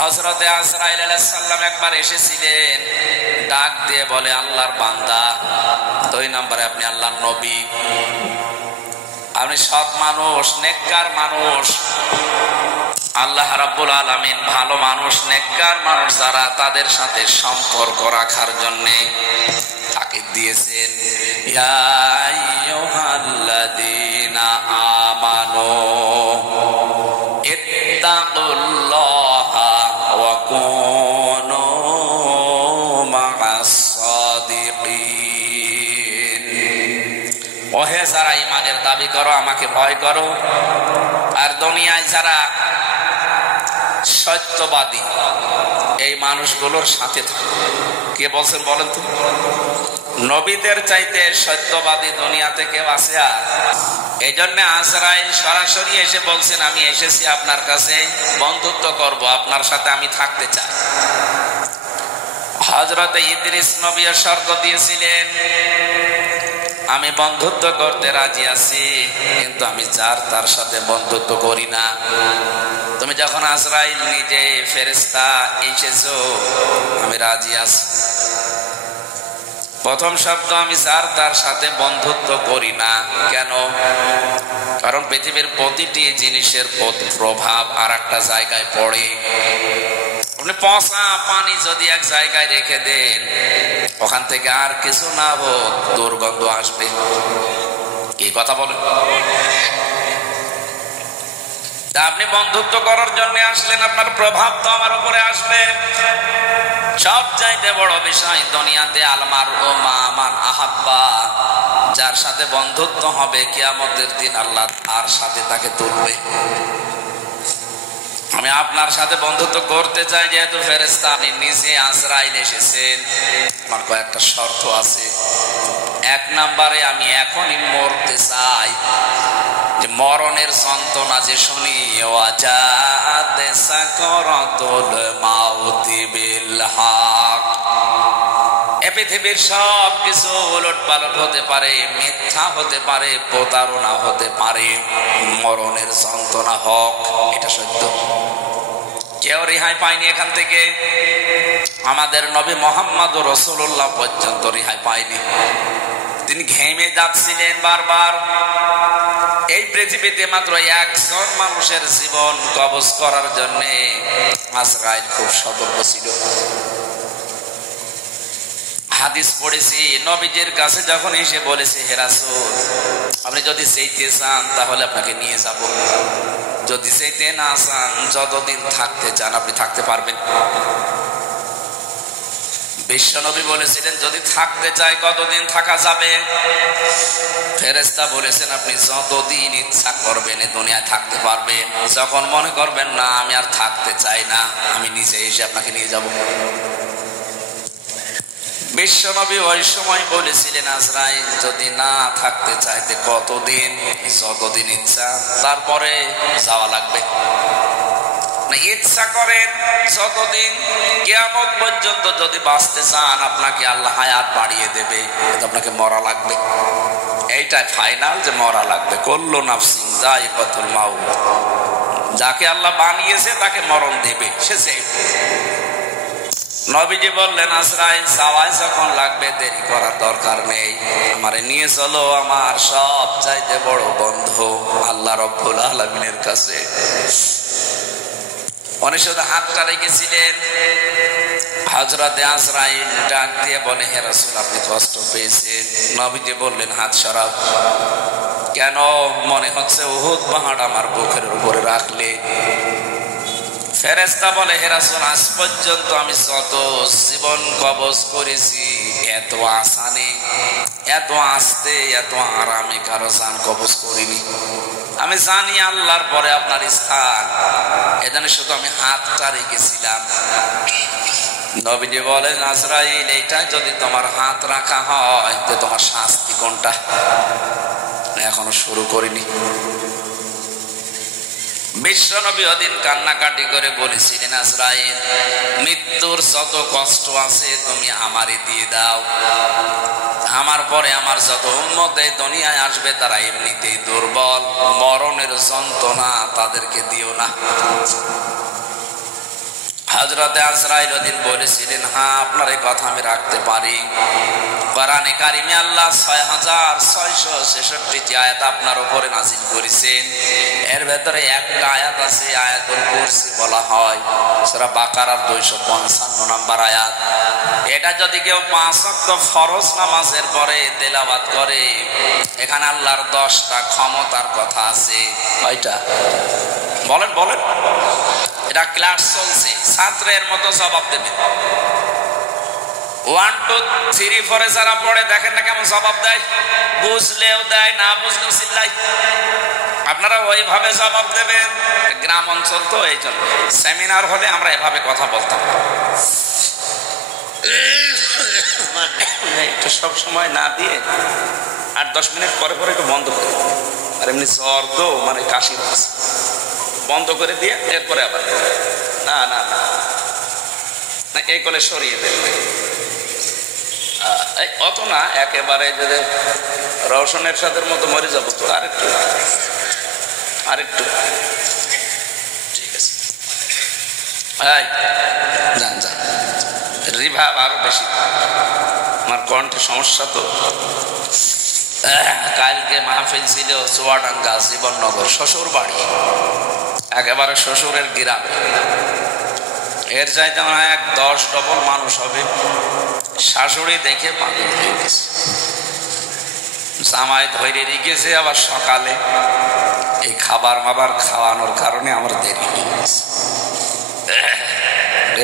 হযরতে আজরাইল আলাইহিস সালাম একবার এসেছিলেন, ডাক দিয়ে বলে, আল্লাহর বান্দা, 2 নম্বরে আপনি আল্লাহর নবী, আপনি সৎ মানুষ, নেককার মানুষ। আল্লাহ রাব্বুল আলামিন ভালো মানুষ, নেককার মানুষ যারা, তাদের সাথে সম্পর্ক রাখার জন্য তাকে দিয়েছেন, ইয়া আইয়ুহাল্লাযীনা আমানু ইত্তাকুল্লাহা ওয়া কুনু মা'আস সাদিকিন। ওহে যারা ঈমানের দাবি করো, আমাকে ভয় করো। আর দুনিয়ায় যারা সত্যবাদী, এই মানুষগুলোর সাথে থাকো। কে বলছেন বলেন তো? নবীদের চাইতে সত্যবাদী দুনিয়াতে কেউ আছে? আর এই জন্য আজরাইল সরাসরি এসে বলছেন, আমি এসেছি আপনার কাছে বন্ধুত্ব করব, আপনার সাথে আমি থাকতে চাই। হযরত ইদ্রিস নবীও শর্ত দিয়েছিলেন, আমি বন্ধুত্ব করতে রাজি আছি, কিন্তু আমি যার তার সাথে বন্ধুত্ব করি না। তুমি যখন আজরাইল নিজে ফেরেশতা এসেছো, আমি রাজি আছি। প্রথম শব্দ, আমি যার তার সাথে বন্ধুত্ব করি না। কেন? কারণ পৃথিবীর প্রতিটি জিনিসের প্রভাব আর একটা জায়গায় পড়ে। আপনি পচা পানি যদি এক জায়গায় রেখে দেন, ওখান থেকে আর কিছু না হোক দুর্গন্ধ আসবে। কি কথা বলেন? আপনি বন্ধুত্ব করার জন্য আসলেন, আপনার প্রভাব তো আমার উপরে আসবে। সব চাইতে বড় বিষয় দুনিয়াতে আলমার ও মা মান আহাব্বা, যার সাথে বন্ধুত্ব হবে কিয়ামতের দিন আল্লাহ তার সাথে তাকে তুলবে। আমি আপনার সাথে বন্ধুত্ব করতে চাই, যেহেতু ফেরেশতা, আপনি নিজে আজরাইল এসেছেন, আমার কয়েকটা শর্ত আছে। 1 নম্বরে, আমি এখনই মরতে চাই, যে মরণের যন্ত্রণা যে শুনি, ওয়াজাআত সাকরাতুল মাউতি বিল হক। এ পৃথিবীর সব কিছু উলটপালট হতে পারে, মিথ্যা হতে পারে, প্রতারণা হতে পারে, মরণের যন্ত্রণা হক, এটা সত্য। কেউ রেহাই পায়নি এখান থেকে। আমাদের নবী মুহাম্মদ রাসূলুল্লাহ পর্যন্ত রেহাই পায়নি। তিনি ঘেমে যাচ্ছিলেন বারবার। এই পৃথিবীতে মাত্র একজন মানুষের জীবন কবজ করার জন্য আজরাইল খুব সতর্ক ছিল। হাদিস পড়েছি, নবীজির কাছে যখন এসে বলেছে, হে রাসূল, আপনি যদি যেতে চান তাহলে আপনাকে নিয়ে যাব, যদি যেতে না চান, যতদিন থাকতে চান আপনি থাকতে পারবেন। বিশ্বনবী বলেছিলেন, যদি থাকতে চাই কতদিন থাকা যাবে? ফেরেশতা বলেছেন, আপনি যতদিন ইচ্ছা করবেন এই দুনিয়ায় থাকতে পারবেন। যখন মনে করবেন না আমি আর থাকতে চাই না, আমি নিজে এসে আপনাকে নিয়ে যাব। বিশ্বনবী ওই সময় বলেছিলেন, আজরাইল যদি না থাকতে চাইতে কতদিন? যতদিন ইচ্ছা, তারপরে যাওয়া লাগবে। ইচ্ছা করেন যতদিন, কিয়ামত পর্যন্ত যদি বাঁচতে চান, আপনাকে আল্লাহ হায়াত বাড়িয়ে দেবে, আপনাকে মরা লাগবে। এইটাই ফাইনাল, যে মরা লাগবে। কুল্লু নাফসিন যায়িকাতুল মাউত, যাকে আল্লাহ বানিয়েছে তাকে মরণ দেবে, সে যে। নবীজি বললেন, আজরাইল যাওয়ায় যখন লাগবে, দেরি করার দরকার নেই, আমারে নিয়ে চলো আমার সব চাইতে বড় বন্ধু আল্লাহ রাব্বুল আলামিনের কাছে। উনি শুধু হাতটা রেখেছিলেন। হযরতে আজরাইল ডাক দিয়ে বলে, হে রাসূল, আপনি কষ্ট পেয়েছেন। নবীজি বললেন, হাত সরাও। কেন? মনে হচ্ছে উহুদ পাহাড় আমার বুকের উপরে রাখলে। ফেরেশতা বলে, হে রাসূল, আজ পর্যন্ত আমি যত জীবন কবজ করেছি, এত আসানে, এত আস্তে, এত আরামে কারো জান কবজ করিনি। আমি জানি আল্লাহর পরে আপনার স্থান, এজন্য শুধু আমি হাতটা রেখেছিলাম। নবীজি বলেন, আজরাইল, এইটা যদি তোমার হাত রাখা হয়, তো তোমার শাস্তি কোনটা? এখনো শুরু করিনি। বিশ্বনবী ওদিন কান্নাকাটি করে বলেছিলেন, আজরাইল, মৃত্যুর যত কষ্ট আছে তুমি আমারে দিয়ে দাও। আমার পরে আমার যত উম্মত এই দুনিয়ায় আসবে, তারা এমনিতেই দুর্বল, মরণের যন্ত্রণা তাদেরকে দিও না। হযরতে আজরাইল ওদিন বলেছিলেন, হ্যাঁ আপনার এই কথা আমি রাখতে পারি। কোরআনে কারিমে আল্লাহ 6666টি আয়াত আপনার উপরে নাযিল করেছেন। এর ভেতরে একটা আয়াত আছে, আয়াতুল কুরসি বলা হয়, সূরা বাকারার 255 নম্বর আয়াত। এটা যদি কেউ 5 ওয়াক্ত ফরজ নামাজের পরে তেলাওয়াত করে, এখানে আল্লাহর 10টা ক্ষমতার কথা আছে। কয়টা বলেন বলেন? এটা ক্লাস চলছে, ছাত্রের মতো জবাব দেবেন। 1 2 3 4 যারা পড়ে দেখেন না কেমন জবাব দেয়, বুঝলেও দেয়, না বুঝলেও চিল্লায়। আপনারা ওইভাবে জবাব দেবেন। গ্রাম অঞ্চল তো, এই জন্য সেমিনার হলে আমরা এভাবে কথা বলতাম। একটু সব সময় না দিয়ে 8-10 মিনিট পরে পরে একটু বন্ধ করে, আর এমনি জ্বর তো মানে কাশি বন্ধ করে দিয়ে এরপরে আবার না না না এই কোলে সরিয়ে দেবে। অত না, একেবারে যদি রওশনের সাথে মতো মরে যাবো তো আরেকটু আরেকটু ঠিক আছে। যান যান, রিভাব আরো বেশি, আমার কণ্ঠে সমস্যা তো। কালকে মাহফিল ছিল চুয়াডাঙ্গা জীবননগর, শ্বশুর বাড়ি, একেবারে শ্বশুরের গ্রামে। এর চাইতে মনে হয় 10 ডবল মানুষ হবে। শাশুড়ি দেখে পাগল হয়ে গেছে, জামাই ধরে রেখেছে। আবার সকালে এই খাবার মাবার খাওয়ানোর কারণে আমার দেরি হয়ে গেছে।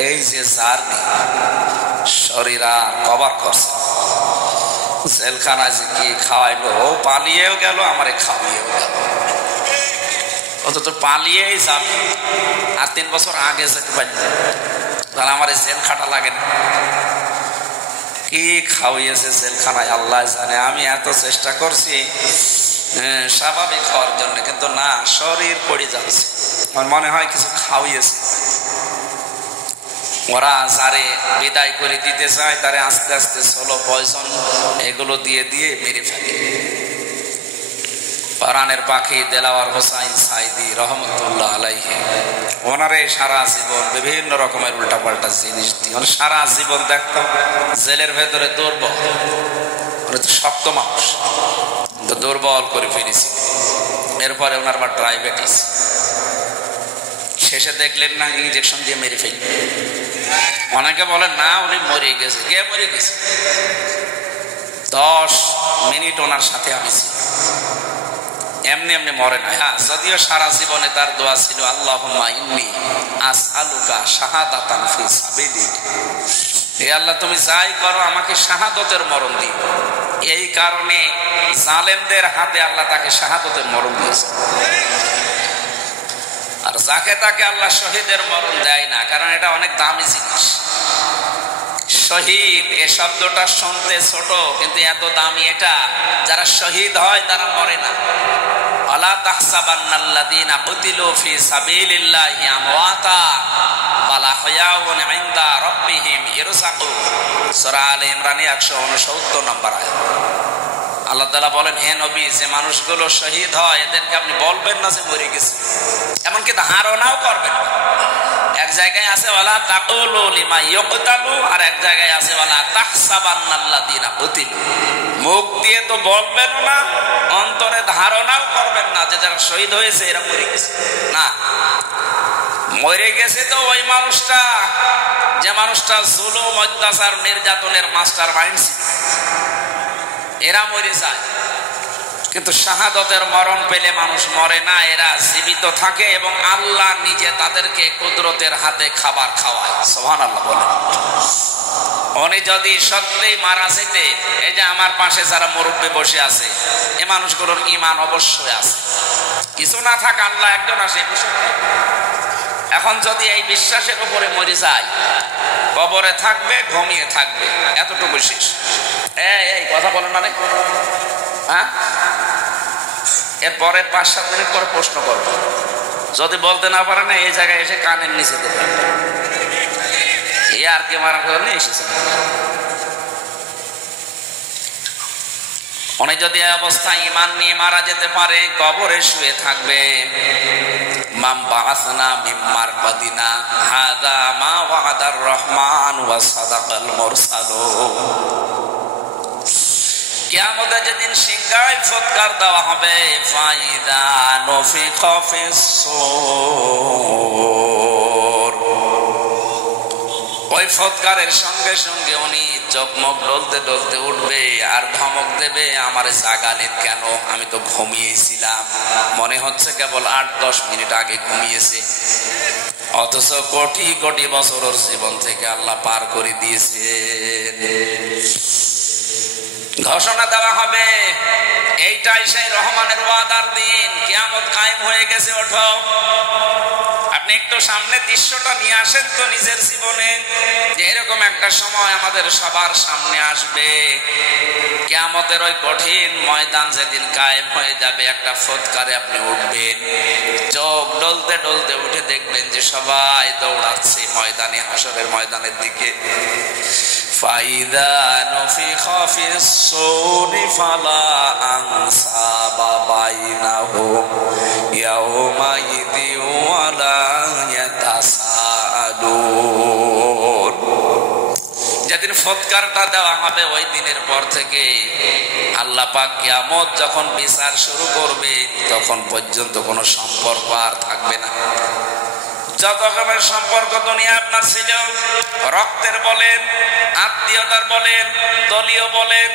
এই যে জার্নি শরীর আর কভার করছে, জেলখানায় যে কি খাওয়াইলো, ও পালিয়েও গেল, আমারে খাওয়াইও গেল। অথচ পালিয়েই যাবে, আর 3 বছর আগে যেতে পারি, তাহলে আমার এই জেল খাটা লাগে না। কি খাওয়াইয়েছে জেলখানায় আল্লাহ জানে। আমি এত চেষ্টা করছি স্বাভাবিক হওয়ার জন্য, কিন্তু না, শরীর পড়ে যাচ্ছে। আমার মনে হয় কিছু খাওয়াইয়েছে। ওরা যারে বিদায় করে দিতে চায় তারে আস্তে আস্তে সোলো পয়জন এগুলো দিয়ে দিয়ে মেরে ফেলে। কোরআনের পাখি দেলাওয়ার হোসাইন সাইদি রহমতুল্লাহ আলাইহি, ওনারে সারা জীবন বিভিন্ন রকমের উল্টাপাল্টা জিনিস দিয়ে, সারা জীবন দেখতাম জেলের ভেতরে দুর্বল, ওরা তো শক্ত মানুষ, তো দুর্বল করে ফেলেছি। এরপরে ওনার আবার ডায়াবেটিস, শেষে দেখলেন না ইঞ্জেকশন দিয়ে মেরে ফেললেন। অনেকে বলেন না উনি মরে গেছে। কে মরে গেছে? 10 মিনিট ওনার সাথে আমি ছিলাম, এমনি এমনি মরে না। হ্যাঁ, যদিও সারা জীবনে তার দোয়া ছিল, আল্লাহুম্মা ইন্নী আসআলুকা শাহাদাতান ফি সাবিলিক, হে আল্লাহ তুমি যাই করো আমাকে শাহাদতের মরণ দিও। এই কারণে জালেমদের হাতে আল্লাহ তাকে শাহাদতের মরণ দিয়েছে। আর যাকে তাকে আল্লাহ শহীদের মরণ দেয় না, কারণ এটা অনেক দামি জিনিস। শহীদ এ শব্দটা শুনতে ছোট, কিন্তু এত দামি এটা। যারা শহীদ হয় তারা মরে না। আলা তাহসাবান্নাল্লাযীনা কুতিলু ফি সাবিলিল্লাহি আমওয়াতা বাল আহইয়াউন ইনদা রাব্বিহিম ইরযাকুন। সূরা আলে ইমরান 169 নম্বর আয়াত। আল্লাহ তাআলা বলেন, হে নবী, যে মানুষগুলো শহীদ হয় এদেরকে আপনি বলবেন না যে মরে গেছে, এমনকি ধারণাও করবেন না। এক জায়গায় আছে ওয়ালা তাকুলু লিমা ইয়ুকতালু, আর এক জায়গায় আছে ওয়ালা তাহসাবান্নাল্লাযীনা কুতিলু। মুখ দিয়ে তো বলবেন না, অন্তরে ধারণাও করবেন না যে যারা শহীদ হয়েছে এরা মরে গেছে। না, মরে গেছে তো ওই মানুষটা, যে মানুষটা জুলুম অত্যাচার নির্যাতনের মাস্টার মাইন্ড, এরা মরে যায়। কিন্তু শাহাদতের মরণ পেলে মানুষ মরে না, এরা জীবিত থাকে এবং আল্লাহ নিজে তাদেরকে কুদরতের হাতে খাবার খাওয়ায়। সুবহানাল্লাহ বলেন। উনি যদি সত্যি মারা যেতে, এই যে আমার পাশে যারা মুরব্বী বসে আছে, এ মানুষগুলোর ঈমান অবশ্যই আছে। কিছু না থাক, আল্লাহ একজন আসে। এখন যদি এই বিশ্বাসের উপরে মরে যায়, কবরে থাকবে, ঘুমিয়ে থাকবে, এতটুকু শেষ। এই কথা বলেন মানে, হ্যাঁ, এরপরে 5-7 মিনিট পরে প্রশ্ন করবো। যদি বলতে না পারে না, এই জায়গায় এসে কানের নিচে দেবে। আর কে মারা করে এসেছে। উনি যদি এই অবস্থায় ঈমান নিয়ে মারা যেতে পারে, কবরে শুয়ে থাকবে। মাম বাআসনা মিন মারকাদিনা হাযা মা ওয়া'দার রহমান ওয়া সাদাকাল মুরসালুন। কিয়ামতের যেদিন সিংহায় ফুৎকার দেওয়া হবে, ফাইদা নুফিখা ফিস-সূর, ওই ফুৎকারের সঙ্গে সঙ্গে উনি চোখমুখ ডলতে ডলতে উঠবে আর ধমক দেবে, আমার জাগালেন কেন, আমি তো ঘুমিয়েছিলাম। মনে হচ্ছে কেবল 8-10 মিনিট আগে ঘুমিয়েছে, অথচ কোটি কোটি বছরের জীবন থেকে আল্লাহ পার করে দিয়েছেন। ঘোষণা দেওয়া হবে, এইটাই সেই রহমানের ওয়াদার দিন, কিয়ামত কায়েম হয়ে গেছে, ওঠো। আপনি একটু সামনে দৃশ্যটা নিয়ে আসেন তো নিজের জীবনে, যে এরকম একটা সময় আমাদের সবার সামনে আসবে, কিয়ামতের ওই কঠিন ময়দান যেদিন কায়েম হয়ে যাবে, একটা ফুৎকারে আপনি উঠবেন, চোখ ডলতে ডলতে উঠে দেখবেন যে সবাই দৌড়াচ্ছে ময়দানে, হাসরের ময়দানের দিকে। ফাইদা নুফিখা ফিস-সূরি ফালা আনসাবা বাইনাহুম ইয়াওমাইযিন ওয়ালা ইয়াতাসাআলুন। যেদিন ফুৎকারটা দেওয়া হবে, ওই দিনের পর থেকে আল্লাহ পাক কিয়ামত যখন বিচার শুরু করবে, তখন পর্যন্ত কোনো সম্পর্ক আর থাকবে না। যত রকমের সম্পর্ক দুনিয়া আপনার ছিল, রক্তের বলেন, আত্মীয়তার বলেন, দলীয় বলেন,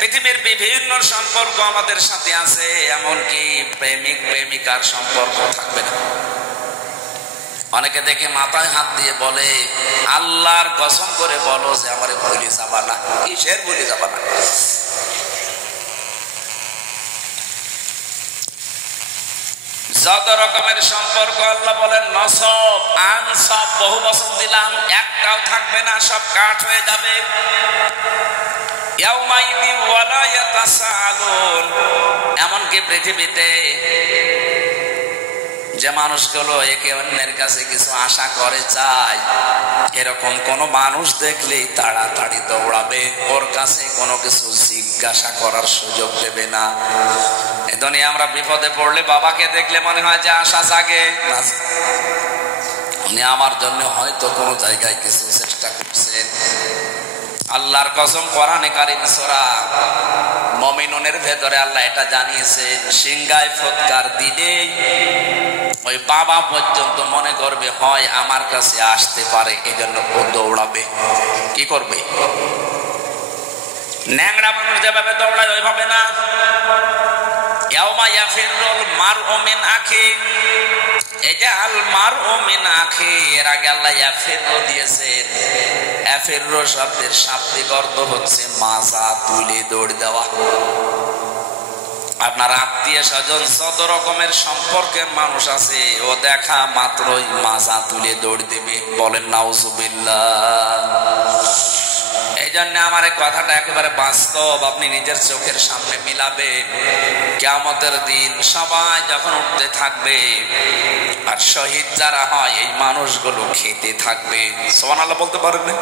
পৃথিবীর বিভিন্ন সম্পর্ক আমাদের সাথে আছে, এমনকি প্রেমিক প্রেমিকার সম্পর্ক থাকবে না। অনেকে দেখে মাথায় হাত দিয়ে বলে, আল্লাহর কসম করে বলো যে আমারে ভুলে যাবা না। কিসের ভুলে যাবা না? যত রকমের সম্পর্ক আল্লাহ বলেন নসব আনসব, বহু বছর দিলাম, একটাও থাকবে না, সব কাট হয়ে যাবে। ইয়াউমাইযিন ওয়ালা ইয়াতাসাআলুন। এমনকি পৃথিবীতে যে মানুষগুলো একে অন্যের কাছে কিছু আশা করে চায়, এরকম কোন মানুষ দেখলেই তাড়াতাড়ি দৌড়াবে, ওর কাছে কোনো কিছু জিজ্ঞাসা করার সুযোগ দেবে না। এই দুনিয়া আমরা বিপদে পড়লে বাবাকে দেখলে মনে হয় যে আশা জাগে, উনি আমার জন্য হয়তো কোনো জায়গায় কিছু চেষ্টা করছেন। আল্লাহর কসম, কোরআনে কারীম সূরা মুমিনুনের ভেতরে আল্লাহ এটা জানিয়েছেন, সিংহায় ফুৎকার দিলে ওই বাবা পর্যন্ত মনে করবে হয় আমার কাছে আসতে পারে, এজন্য ও দৌড়াবে। কি করবে? ন্যাংরা মানুষ যেভাবে দৌড়ায় ওইভাবে না। ইয়াউমা ইয়াফিরুল মারউ মিন আখি, এই যে আল মারউ মিন আখি, এর আগে আল্লাহ ইয়াফিরু দিয়েছেন। ইয়াফিরু শব্দের শাব্দিক অর্থ হচ্ছে মাজা তুলে দৌড় দেওয়া। আপনার আত্মীয় স্বজন যত রকমের সম্পর্কের মানুষ আছে, ও দেখা মাত্রই মাজা তুলে দৌড় দেবে। বলেন নাউজুবিল্লাহ। এই জন্য আমার এই কথাটা একেবারে বাস্তব, আপনি নিজের চোখের সামনে মিলাবেন। কিয়ামতের দিন সবাই যখন উঠতে থাকবে, আর শহীদ যারা হয় এই মানুষগুলো খেতে থাকবে। সুবহানাল্লাহ বলতে পারেন না?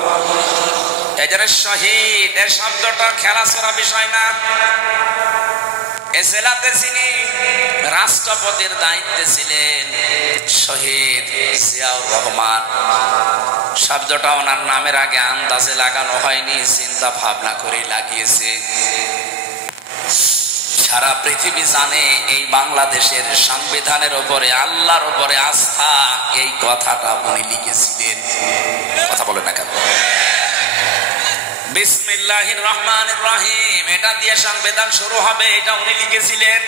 এই জন্য শহীদ এর শব্দটা খেলাছড়া বিষয় না। এসেলাতে যিনি রাষ্ট্রপতির দায়িত্বে ছিলেন, শহীদ জিয়াউর রহমান, শব্দটা ওনার নামের আগে আন্দাজে লাগানো হয়নি, চিন্তা ভাবনা করে লাগিয়েছে। সারা পৃথিবী জানে এই বাংলাদেশের সংবিধানের উপরে, আল্লাহর উপরে আস্থা, এই কথাটা উনি লিখেছিলেন। কথা বলে না কেন? বিসমিল্লাহির রহমানির রহিম, এটা দিয়ে সংবিধান শুরু হবে, এটা উনি লিখেছিলেন।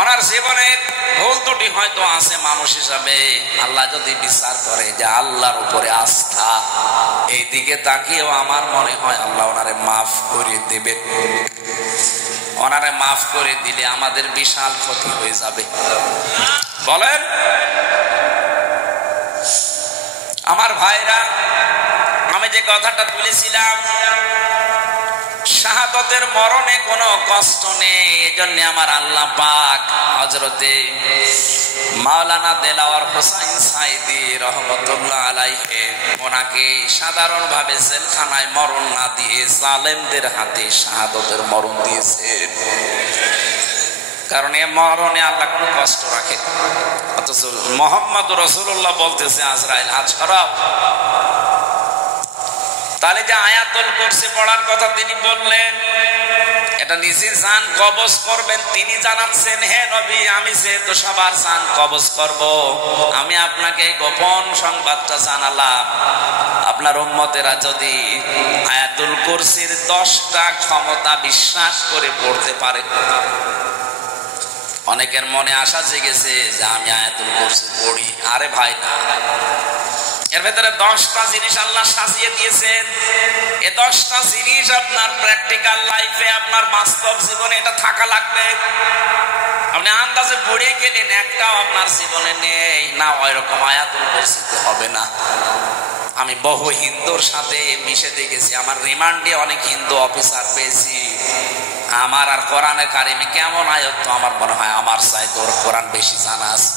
ওনার জীবনে ভুল ত্রুটি হয়তো আছে মানুষ হিসাবে, আল্লাহ যদি বিচার করে যে আল্লাহর উপরে আস্থা, এই দিকে তাকিয়েও আমার মনে হয় আল্লাহ ওনারে মাফ করে দেবেন। ওনারে মাফ করে দিলে আমাদের বিশাল ক্ষতি হয়ে যাবে। বলেন আমার ভাইরা, আমি যে কথাটা তুলেছিলাম, শাহাদাতের মরণে কোনো কষ্ট নেই। এজন্য আমার আল্লাহ পাক হযরতে মাওলানা দেলাওয়ার হোসাইন সাইদি রহমতুল্লাহ আলাইহি, ওনাকে সাধারণভাবে জেলখানায় মরণ না দিয়ে জালেমদের হাতে শাহাদাতের মরণ দিয়েছেন। কারণ এ মরণে আল্লাহ কোনো কষ্ট রাখে। অথচ মুহাম্মদ রাসূলুল্লাহ বলতেছে আজরাইল হাত সরাও। তাহলে যে আয়াতুল কুরসি পড়ার কথা তিনি বললেন, এটা নিজে জান কবজ করবেন তিনি জানাচ্ছেন, হে নবী আমি যেহেতু সবার জান কবজ করব, আমি আপনাকে গোপন সংবাদটা জানালাম। আপনার উম্মতেরা যদি আয়াতুল কুরসির 10টা ক্ষমতা বিশ্বাস করে পড়তে পারে, অনেকের মনে আশা জেগেছে যে আমি আয়াতুল কুরসি পড়ি। আরে ভাই না, এর ভেতরে 10টা জিনিস আল্লাহ সাজিয়ে দিয়েছেন। এই 10টা জিনিস আপনার প্র্যাকটিক্যাল লাইফে, আপনার বাস্তব জীবনে এটা থাকা লাগবে। আপনি আন্দাজে পড়ে গেলেন, একটাও আপনার জীবনে নেই না, ওইরকম আয়াতুল কুরসিতে হবে না। আমি বহু হিন্দুর সাথে মিশে দেখেছি, আমার রিমান্ডে অনেক হিন্দু অফিসার পেয়েছি। আমার আর কোরআনের কারিমে কেমন আয়াত তো আমার মনে হয় আমার চাইতে ওর কোরআন বেশি জানা আছে।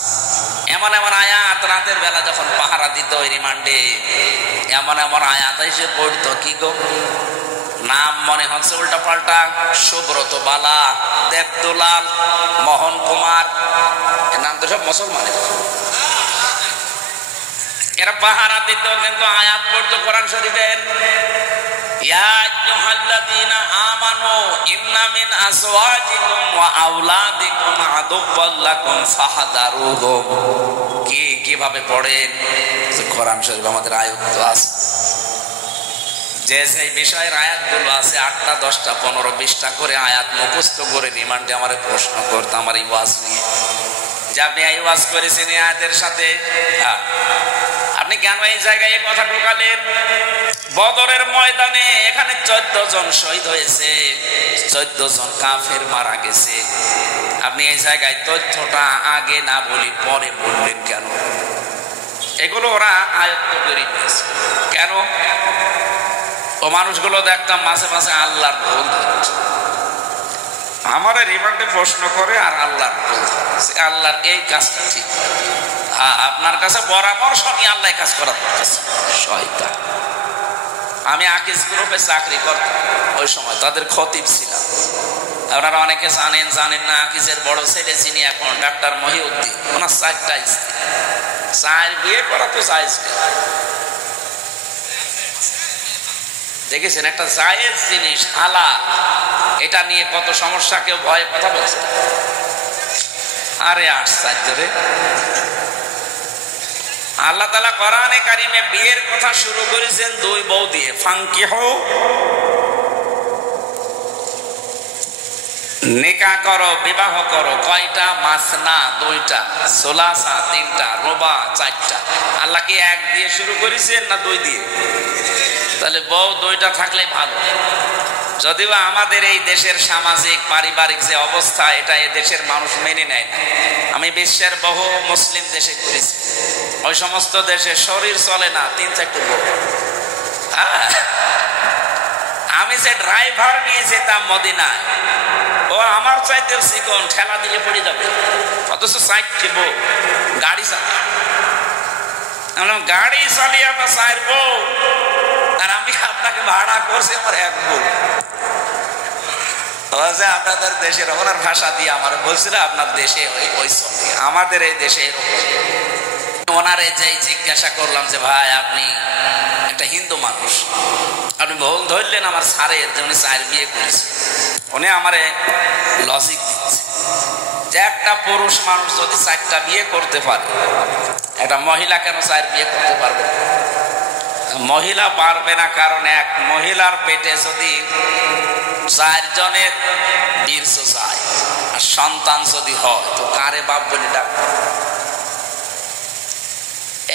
এমন এমন আয়াত রাতের বেলা যখন পাহারা দিত ওই রিমান্ডে, এমন এমন আয়াত এসে পড়তো, কি গো নাম মনে হচ্ছে উল্টা পাল্টা, সুব্রত বালা, দেবদুলাল, মোহন কুমার, এর নাম তো সব মুসলমানের। এরা পাহারা দিত কিন্তু আয়াত পড়তো কোরআন শরীফের। ইয়া আইয়ুহাল্লাযীনা আমানু ইন্না মিন আজওয়াজিকুম ওয়া আওলাদিকুম আদুওয়াল লাকুম ফাহদারুহুম। কিভাবে পড়েন? কোরআন শরীফ আমাদের আয়াত আছে, যে সেই বিষয়ের আয়াতগুলো আছে 8টা 10টা 15 20টা করে আয়াত মুখস্থ করে রিমান্ডে আমার প্রশ্ন করতাম আমার এই ওয়াজ নিয়ে, যে আপনি এই ওয়াজ করেছেন এই আয়াতের সাথে, আপনি কেন এই জায়গায় এই কথা ঢোকালেন? বদরের ময়দানে এখানে 14 জন শহীদ হয়েছে, 14 জন কাফের মারা গেছে। আপনি এই জায়গায় তথ্যটা আগে না বলি পরে বললেন কেন? এগুলো ওরা আয়ত্ত করে নিয়েছে। কেন? ও মানুষগুলো দেখতাম মাঝে মাঝে আল্লাহর ভুল ধরছে, আমার রিমান্ডে প্রশ্ন করে আর আল্লাহর ভুল ধরছে, আল্লাহর এই কাজটা ঠিক, আপনার কাছে পরামর্শ নিয়ে আল্লাহ কাজ করার করতেছে শয়তান। আমি আকিজ গ্রুপে চাকরি করতাম, ওই সময় তাদের খতিব ছিলাম। আপনারা অনেকে জানেন না, আকিজের বড় ছেলে যিনি এখন ডাক্তার মহিউদ্দিন, ওনার 4টা স্ত্রী, 4 বিয়ে করা তো জায়েজ। দেখেছেন একটা জায়েজ জিনিস হালাল, এটা নিয়ে কত সমস্যা, কেউ ভয়ে কথা বলছে। আরে আশ্চর্য রে, আল্লাহ তাআলা কোরআনে কারিমে বিয়ের কথা শুরু করেছেন 2 বউ দিয়ে, ফাঙ্কিহু, নিকাহ করো, বিবাহ করো। কয়টা? মাসনা 2টা, সুলাসা 3টা, রুবা 4টা। আল্লাহ কি 1 দিয়ে শুরু করেছেন না 2 দিয়ে? তাহলে বউ 2টা থাকলে ভালো। যদিও আমাদের এই দেশের সামাজিক পারিবারিক যে অবস্থা, এটা এই দেশের মানুষ মেনে নেয় না। আমি বিশ্বের বহু মুসলিম দেশে ঘুরেছি, ওই সমস্ত দেশে শরীর চলে না 3-4টা বউ। আমি যে ড্রাইভার নিয়ে যেতাম মদিনায়, ও আমার চাইতে চিকন, ঠেলা দিলে পড়ে যাবে, অথচ 4টি বউ গাড়ি চালায়। গাড়ি চালিয়ে আমরা 4 বউ, আর আমি আপনাকে ভাড়া করছি আমার 1 বউ। আপনাদের দেশের ওনার ভাষা দিয়ে আমার বলছিল আপনার দেশে ওই চলে, আমাদের এই দেশে ওনারে যে জিজ্ঞাসা করলাম যে ভাই আপনি একটা হিন্দু মানুষ, আপনি ভুল ধরলেন আমার স্যারের যে উনি 4 বিয়ে করেছে। উনি আমারে লজিক দিচ্ছে যে একটা পুরুষ মানুষ যদি 4টা বিয়ে করতে পারে, একটা মহিলা কেন 4 বিয়ে করতে পারবে? মহিলা পারবে না কারণ এক মহিলার পেটে যদি 4 জনের বীর্য যায় আর সন্তান যদি হয়, তো কারে বাপ বলে ডাকবে?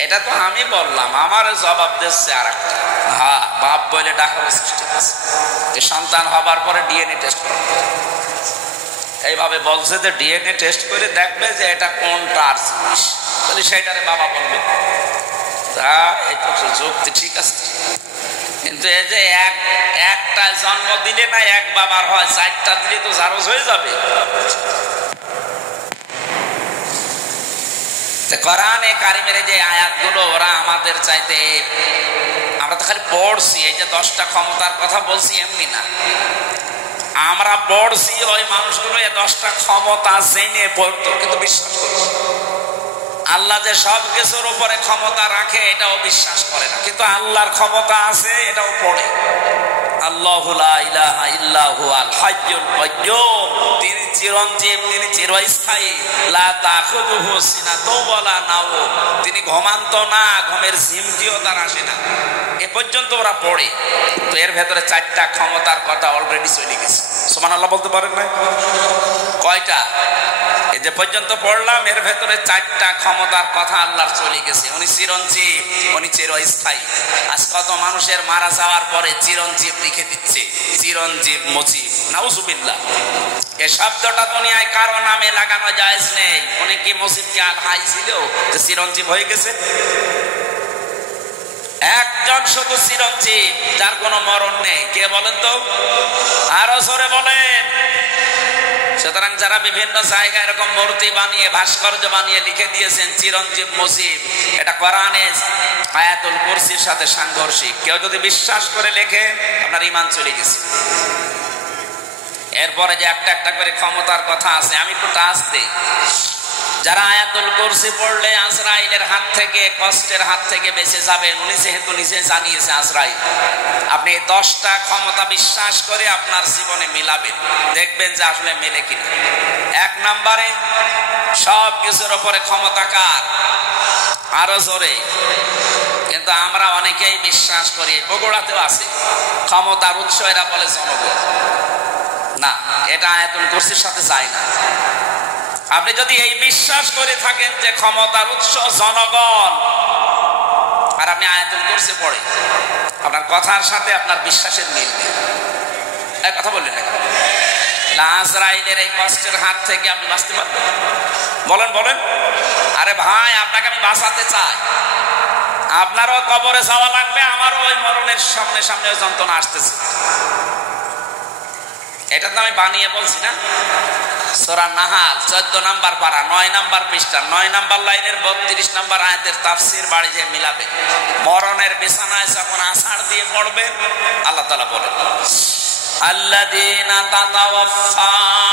এটা তো আমি বললাম, আমার জবাব দিচ্ছে আর একটা, হ্যাঁ বাপ বলে ডাকার সিস্টেম আছে। এই সন্তান হবার পরে ডিএনএ টেস্ট করবে, এইভাবে বলছে যে ডিএনএ টেস্ট করে দেখবে যে এটা কোনটার জিনিস, তাহলে সেটারে বাবা বলবে। তা এই তো যুক্তি ঠিক আছে, কিন্তু এই যে একটা জন্ম দিলে না 1 বাবার হয়, 4টা দিলে তো জারজ হয়ে যাবে। কোরআনে কারিমের যে আয়াতগুলো ওরা আমাদের চাইতে, আমরা তো খালি পড়ছি, এই যে 10টা ক্ষমতার কথা বলছি এমনি না, আমরা পড়ছি ওই মানুষগুলো 10টা ক্ষমতা জেনে পড়তো, কিন্তু বিশ্বাস করি আল্লাহ যে সব কিছুর উপরে ক্ষমতা রাখে এটাও বিশ্বাস করে না, কিন্তু আল্লাহর ক্ষমতা আছে এটাও পড়ে। আল্লাহু লা ইলাহা ইল্লা হুয়াল হাইয়ুল কাইয়্যুম, তিনি চিরঞ্জীব, তিনি চিরস্থায়ী। লা তাখুযুহু সিনাতুন ওয়ালা নাওম, তিনি ঘুমান্ত না, ঘুমের ঝিমটিও তার আসে না। এ পর্যন্ত ওরা পড়ে। তো এর ভেতরে 4টা ক্ষমতার কথা অলরেডি চলে গেছে। সুবহানাল্লাহ বলতে পারেন না? কয়টা? এই যে পর্যন্ত পড়লাম এর ভেতরে 4টা ক্ষমতার কথা আল্লাহর চলে গেছে। উনি চিরঞ্জীব, উনি চিরস্থায়ী। আজ কত মানুষের মারা যাওয়ার পরে চিরঞ্জীব লিখে দিচ্ছে, চিরঞ্জীব মুজিব, নাউজুবিল্লাহ। এই শব্দটা দুনিয়ায় কারো নামে লাগানো জায়েজ নেই। উনি কি মুজিবকে আর হাই ছিল যে চিরঞ্জীব হয়ে গেছে? একজন শুধু চিরঞ্জীব, যার কোনো মরণ নেই। কে বলেন তো? আরো জোরে বলেন। সুতরাং যারা বিভিন্ন জায়গায় এরকম মূর্তি বানিয়ে, ভাস্কর্য বানিয়ে লিখে দিয়েছেন চিরঞ্জীব মুজিব, এটা কোরআনে আয়াতুল কুরসির সাথে সাংঘর্ষিক। কেউ যদি বিশ্বাস করে লেখে, আপনার ঈমান চলে গেছে। এরপরে যে একটা একটা করে ক্ষমতার কথা আছে, আমি একটু টাচ দেই। যারা আয়াতুল কুরসি পড়লে আজরাইলের হাত থেকে, কষ্টের হাত থেকে বেঁচে যাবেন, উনি যেহেতু নিজে জানিয়েছে আজরাইল, আপনি 10টা ক্ষমতা বিশ্বাস করে আপনার জীবনে মিলাবেন, দেখবেন যে আসলে মেলে কিনা। 1 নম্বরে সব কিছুর উপরে ক্ষমতা কার? আরো জোরে। কিন্তু আমরা অনেকেই বিশ্বাস করি, বগুড়াতেও আছে, ক্ষমতার উৎস এরা বলে জনগণ। না, এটা আয়াতুল কুরসির সাথে যায় না। আপনি যদি এই বিশ্বাস করে থাকেন যে ক্ষমতার উৎস জনগণ, আর আপনি আয়াতুল কুরসি পড়েন, আপনার কথার সাথে আপনার বিশ্বাসের মিল নেই। এই কথা বললেন না? আজরাইলের এই কষ্টের হাত থেকে আপনি বাঁচতে পারবেন? বলেন বলেন। আরে ভাই, আপনাকে আমি বাঁচাতে চাই। আপনারও কবরে যাওয়া লাগবে, আমারও ওই মরণের সামনে সামনে যন্ত্রণা আসতেছে। এটা তো আমি বানিয়ে বলছি না। সূরা নাহাল 14 নম্বর পারা 9 নম্বর পৃষ্ঠা 9 নম্বর লাইনের 32 নম্বর আয়াতের তাফসীর বাড়ি যে মিলাবে। মরণের বিছানায় যখন আছাড় দিয়ে পড়বে, আল্লাহ তাআলা বলেন, আল্লাযীনা তাতাওয়াফাহুমুল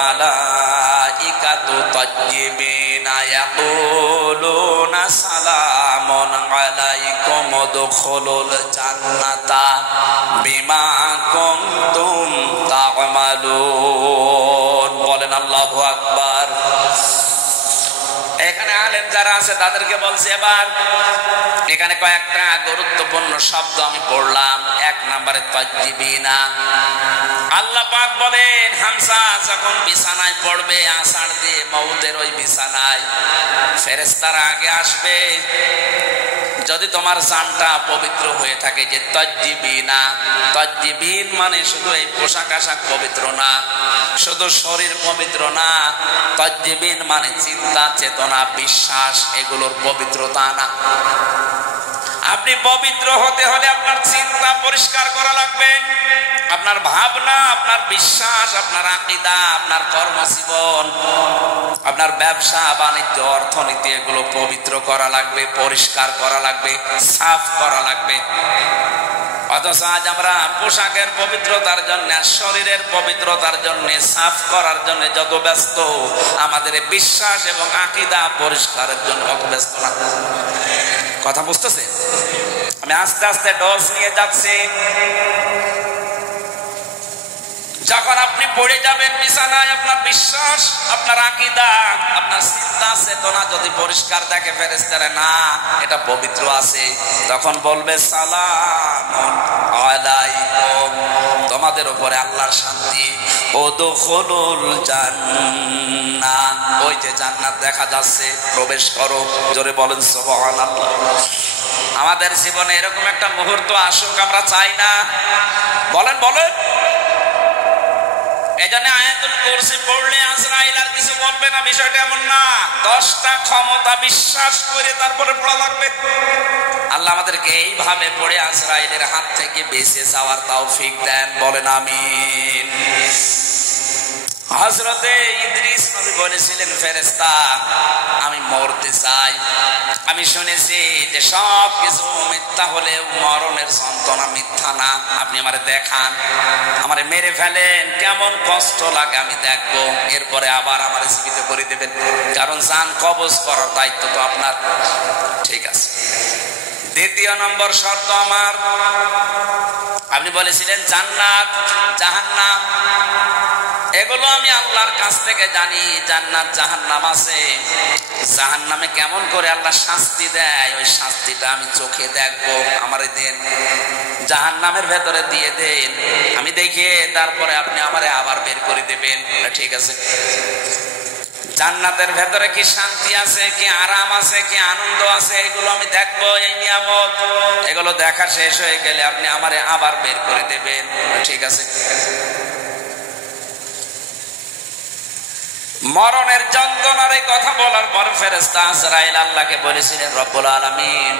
মালাইকাতু তাজ্জিবিনা ইয়াকুলুনা সালামুন আলাইকুম উদখুলুল জান্নাতা বিমা কুনতুম তা'মালুন। বলেন আল্লাহু আকবার। এখানে আলেম যারা আছে তাদেরকে বলছি, এবার এখানে কয়েকটা গুরুত্বপূর্ণ শব্দ আমি পড়লাম। 1 নম্বরে তাজ্জিবিনা। আল্লাহ পাক বলেন, হামজা যখন বিছানায় পড়বে আছাড় দিয়ে, মউতের ওই বিছানায়, ফেরেশতারা আগে আসবে। যদি তোমার জানটা পবিত্র হয়ে থাকে, যে তাজ্জিবিনা, তাজ্জিবিন মানে শুধু এই পোশাক আশাক পবিত্র না, শুধু শরীর পবিত্র না, তাজ্জিবিন মানে চিন্তা চেতনা বিশ্বাস এগুলোর পবিত্রতা না। আপনি পবিত্র হতে হলে আপনার চিন্তা পরিষ্কার করা লাগবে, আপনার ভাবনা, আপনার বিশ্বাস, আপনার আকীদা, আপনার কর্মজীবন, আপনার ব্যবসা বাণিজ্য অর্থনীতি এগুলো পবিত্র করা লাগবে, পরিষ্কার করা লাগবে, সাফ করা লাগবে। অথচ আজ আমরা পোশাকের পবিত্রতার জন্য, শরীরের পবিত্রতার জন্য, সাফ করার জন্য যত ব্যস্ত, আমাদের বিশ্বাস এবং আকীদা পরিষ্কারের জন্য অত ব্যস্ত না। কথা বুঝতেছে? আমি আস্তে আস্তে ডোজ নিয়ে যাচ্ছি। যখন আপনি পড়ে যাবেন বিছানায়, আপনার বিশ্বাস, আপনার আকীদা, আপনার চিন্তা চেতনা যদি পরিষ্কার দেখে ফেরেশতারা, না এটা পবিত্র আছে, তখন বলবে সালামুন আলাইকুম, তোমাদের উপরে আল্লাহর শান্তি, উদখুলুল জান্নাহ, ওই যে জান্নাত দেখা যাচ্ছে, প্রবেশ করো। জোরে বলেন সুবহানাল্লাহ। আমাদের জীবনে এরকম একটা মুহূর্ত আসুক, আমরা চাই না? বলেন বলেন। এজন্য আয়াতুল কুরসি পড়লে আজরাইল আর কিছু বলবে না, বিষয়টা এমন না। 10টা ক্ষমতা বিশ্বাস করে তারপরে পড়া লাগবে। আল্লাহ আমাদেরকে এইভাবে পড়ে আজরাইলের হাত থেকে বেঁচে যাওয়ার তৌফিক দেন। বলেন আমিন। হযরতে ইদ্রিস নবী বলেছিলেন, ফেরেশতা আমি মরতে চাই। আমি শুনেছি যে সব কিছু মিথ্যা হলেও মরণের যন্ত্রণা মিথ্যা না। আপনি আমারে দেখান, আমারে মেরে ফেলেন, কেমন কষ্ট লাগে আমি দেখবো, এরপরে আবার আমারে জীবিত করে দেবেন, কারণ জান কবজ করার দায়িত্ব তো আপনার। ঠিক আছে। দ্বিতীয় নম্বর শর্ত আমার, আপনি বলেছিলেন জান্নাত জাহান্নাম, এগুলো আমি আল্লাহর কাছ থেকে জানি। জান্নাত জাহান্নাম আছে, জাহান্নামে কেমন করে আল্লাহ শাস্তি দেয়, ওই শাস্তিটা আমি চোখে দেখবো, আমারে দেন। জাহান্নামের ভেতরে দিয়ে দেন, আমি দেখে তারপরে আপনি আমারে আবার বের করে দেবেন। ঠিক আছে। জান্নাতের ভেতরে কি শান্তি আছে, কি আরাম আছে, কি আনন্দ আছে, এগুলো আমি দেখবো। এই নিয়ামত, এগুলো দেখা শেষ হয়ে গেলে আপনি আমারে আবার বের করে দেবেন। ঠিক আছে। মরণের যন্ত্রণার এই কথা বলার পর ফেরেশতা আজরাইল আল্লাহকে বলেছিলেন, রব্বুল আলামিন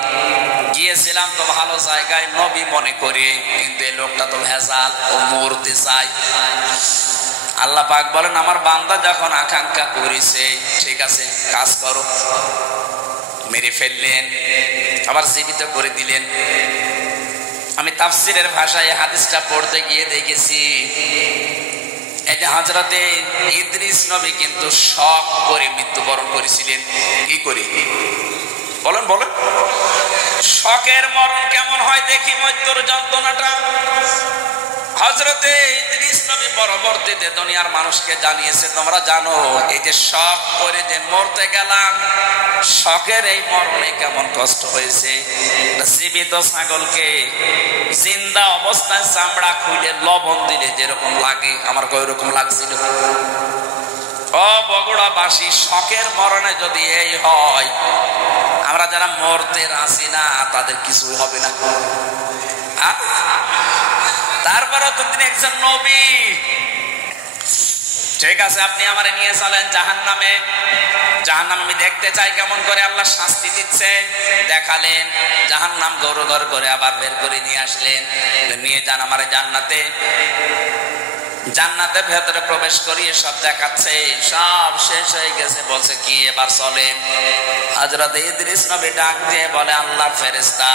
গিয়েছিলাম তো ভালো জায়গায় নবী মনে করি, কিন্তু এই লোকটা তো ভেজাল, ও মরতে চায়। আল্লাহ পাক বলেন, আমার বান্দা যখন আকাঙ্ক্ষা করেছে, ঠিক আছে কাজ করো। মেরে ফেললেন, আবার জীবিত করে দিলেন। আমি তাফসীরের ভাষায় হাদিসটা পড়তে গিয়ে দেখেছি, এই যে হযরতে ইদ্রিস নবী কিন্তু শক করে মৃত্যুবরণ করেছিলেন। কি করে বলেন বলেন? শকের মরণ কেমন হয় দেখি, মৃত্যুর যন্ত্রণাটা। হযরতে ইদ্রিস নবী পরবর্তীতে দুনিয়ার মানুষকে জানিয়েছে, তোমরা জানো এই যে শক করে যে মরতে গেলাম, শকের এই মরণে কেমন কষ্ট হয়েছে। জীবিত ছাগলকে জিন্দা অবস্থায় চামড়া খুলে লবণ দিলে যেরকম লাগে, আমার ওইরকম লাগছিল। ও বগুড়াবাসী, শকের মরণে যদি এই হয়, আমরা যারা মরতে রাজি না তাদের কিছু হবে না। তারপরেও তো তিনি একজন নবী। ঠিক আছে, আপনি আমারে নিয়ে চলেন জাহান্নামে। জাহান্নাম আমি দেখতে চাই কেমন করে আল্লাহ শাস্তি দিচ্ছে। দেখালেন জাহান্নাম, গরু ঘর করে আবার বের করে নিয়ে আসলেন। নিয়ে যান আমারে জান্নাতে। জান্নাতের ভেতরে প্রবেশ করিয়ে সব দেখাচ্ছে, সব শেষ হয়ে গেছে। বলছে কি এবার চলেন। হযরত ইদ্রিস নবী ডাক দিয়ে বলে, আল্লাহর ফেরেশতা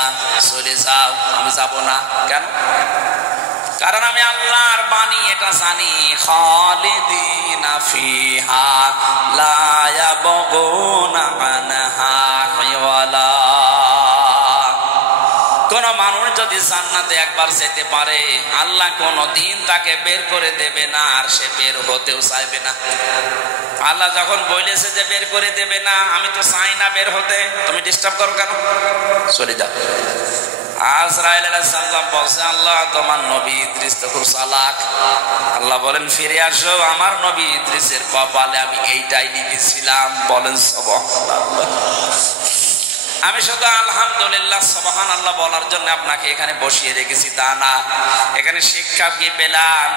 চলে যাও। আমি যাব না। কেন? কারণ আমি আল্লাহর বাণী এটা জানি, খালিদিনা ফিহা লা ইয়াবগুনা আনহা হিওয়ালা। কোন মানুষ যদি জান্নাতে একবার যেতে পারে, আল্লাহ কোনদিন তাকে বের করে দেবে না, আর সে বের হতেও চাইবে না। আল্লাহ যখন বলেছে যে বের করে দেবে না, আমি তো চাই না বের হতে, তুমি ডিস্টার্ব করো কেন, চলে যাও। আজরাইল আলাইহিস সালাম বলছে, আল্লাহ তোমার নবী ইদ্রিস তো খুব চালাক। আল্লাহ বলেন, ফিরে আসো, আমার নবী ইদ্রিসের কপালে আমি এইটাই লিখেছিলাম। বলেন সুবহানাল্লাহ। আমি শুধু আলহামদুলিল্লাহ সুবহানাল্লাহ বলার জন্য আপনাকে এখানে বসিয়ে রেখেছি তা না। এখানে শিক্ষা কি পেলাম,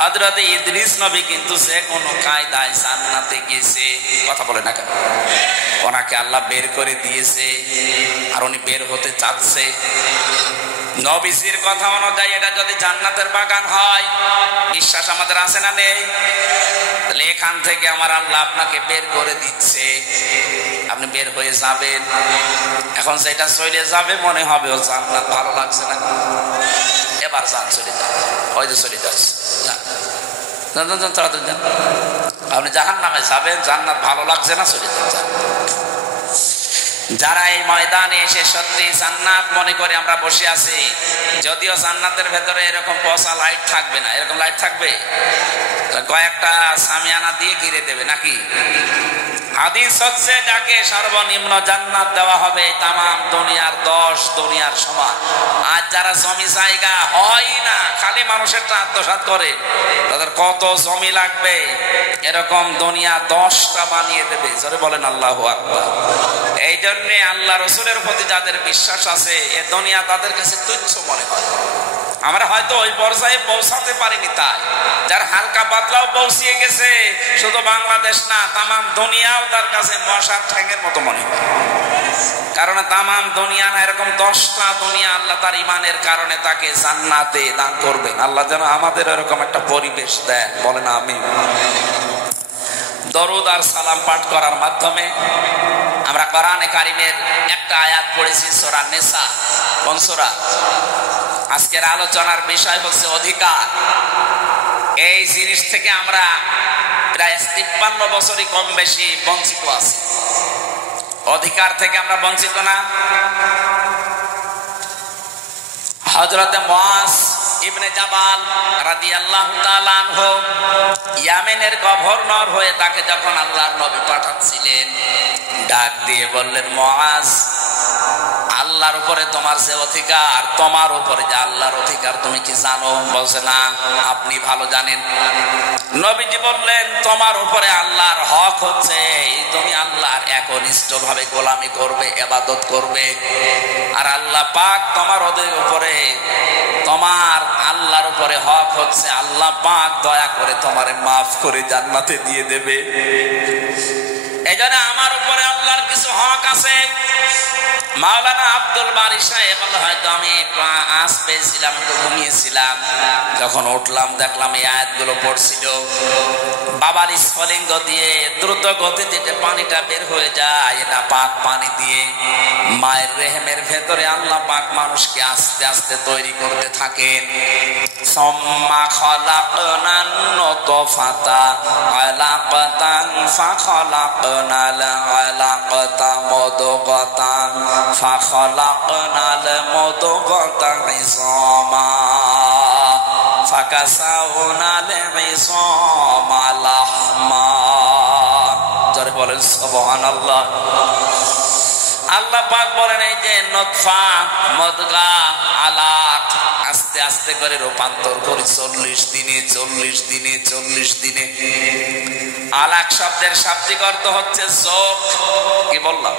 হযরত ইদ্রিস নবী কিন্তু যে কোনো কায়দায় জান্নাতে গেছে। কথা বলে না কেন? ওনাকে আল্লাহ বের করে দিয়েছে, আর উনি বের হতে চাচ্ছে। নবীজির কথা অনুযায়ী এটা যদি জান্নাতের বাগান হয়, বিশ্বাস আমাদের আছে না নেই? তাহলে এখান থেকে আমার আল্লাহ আপনাকে বের করে দিচ্ছে, আপনি বের হয়ে যাবেন। এখন সেটা চলে যাবে, মনে হবে ও জান্নাত ভালো লাগছে না, এবার যান চলে যান, ওই যে চলে যাচ্ছে, আপনি জাহান্নামে যাবেন, জান্নাত ভালো লাগছে না, চলে যান। যারা এই ময়দানে এসে সত্যি জান্নাত মনে করে আমরা বসে আছি, যদিও জান্নাতের ভেতরে এরকম পচা লাইট থাকবে না, এরকম লাইট থাকবে, কয়েকটা সামিয়ানা দিয়ে ঘিরে দেবে নাকি? হাদিস হচ্ছে যাকে সর্বনিম্ন জান্নাত দেওয়া হবে তামাম দুনিয়ার 10 দুনিয়ার সমান। আর যারা জমি জায়গা হয় না, খালি মানুষের আত্মসাৎ করে, তাদের কত জমি লাগবে, এরকম দুনিয়া 10টা বানিয়ে দেবে। জোরে বলেন আল্লাহু আকবার। এই জন্য জন্য আল্লাহ রসুলের প্রতি যাদের বিশ্বাস আছে এ দুনিয়া তাদের কাছে তুচ্ছ মনে হয়। আমরা হয়তো ওই পর্যায়ে পৌঁছাতে পারিনি, তাই যার হালকা পাতলাও পৌঁছিয়ে গেছে, শুধু বাংলাদেশ না তামাম দুনিয়াও তার কাছে মশার ঠ্যাঙের মতো মনে হয়। কারণ তামাম দুনিয়া না, এরকম 10টা দুনিয়া আল্লাহ তার ইমানের কারণে তাকে জান্নাতে দান করবেন। আল্লাহ যেন আমাদের এরকম একটা পরিবেশ দেয়, বলেন আমিন। দরুদ আর সালাম পাঠ করার মাধ্যমে আমরা কোরআনে কারিমের একটা আয়াত পড়েছি, সূরা নিসা। কোন সূরা? আজকের আলোচনার বিষয় হচ্ছে অধিকার। এই জিনিস থেকে আমরা প্রায় 53 বছরই কম বেশি বঞ্চিত আছি। অধিকার থেকে আমরা বঞ্চিত না? হযরতে মুআজ ইবনে জাবাল রাদিয়াল্লাহু তাআলা আনহু ইয়ামেনের গভর্নর হয়ে তাকে যখন আল্লাহর নবী পাঠাচ্ছিলেন, ডাক দিয়ে বললেন, মুআজ, আল্লাহর উপরে তোমার যে অধিকার, তোমার উপরে যে আল্লাহর অধিকার তুমি কি জানো? বলছে, না, আপনি ভালো জানেন। নবীজি বললেন, তোমার উপরে আল্লাহর হক হচ্ছে তুমি আল্লাহর একনিষ্ঠভাবে গোলামি করবে, ইবাদত করবে। আর আল্লাহ পাক তোমার উপরে, তোমার আল্লাহর উপরে হক হচ্ছে আল্লাহ পাক দয়া করে তোমারে মাফ করে জান্নাতে দিয়ে দেবে। এজন্য আমার উপরে আল্লাহর কিছু হক আছে। মাওলানা আব্দুল বারী সাহেব, হয়তো আমি আজ পেয়েছিলাম, তো ঘুমিয়েছিলাম, যখন উঠলাম দেখলাম এই আয়াতগুলো পড়ছিল। বাবার স্ফলিঙ্গ দিয়ে দ্রুত গতিতে পানিটা বের হয়ে যায়, এটা পাক পানি দিয়ে মায়ের রেহেমের ভেতরে আল্লাহ পাক মানুষকে আস্তে আস্তে তৈরি করতে থাকেন। সুম্মা খালাকনান নুতফাতা আলাকাতান ফাখালাকনাল আলাকাতা মুদগাতান ফাখালাকনাল মুদগাতা ইযামা ফাকাসাউনাল ইযামা লাহমা। যারা বলেন সুবহানাল্লাহ। আল্লাহ পাক বলেন, এই যে নতফা, মুদগা, আলাক, আস্তে আস্তে করে রূপান্তর করি 40 দিনে 40 দিনে 40 দিনে। আলাক শব্দের শাব্দিক অর্থ হচ্ছে চোখ। কি বললাম?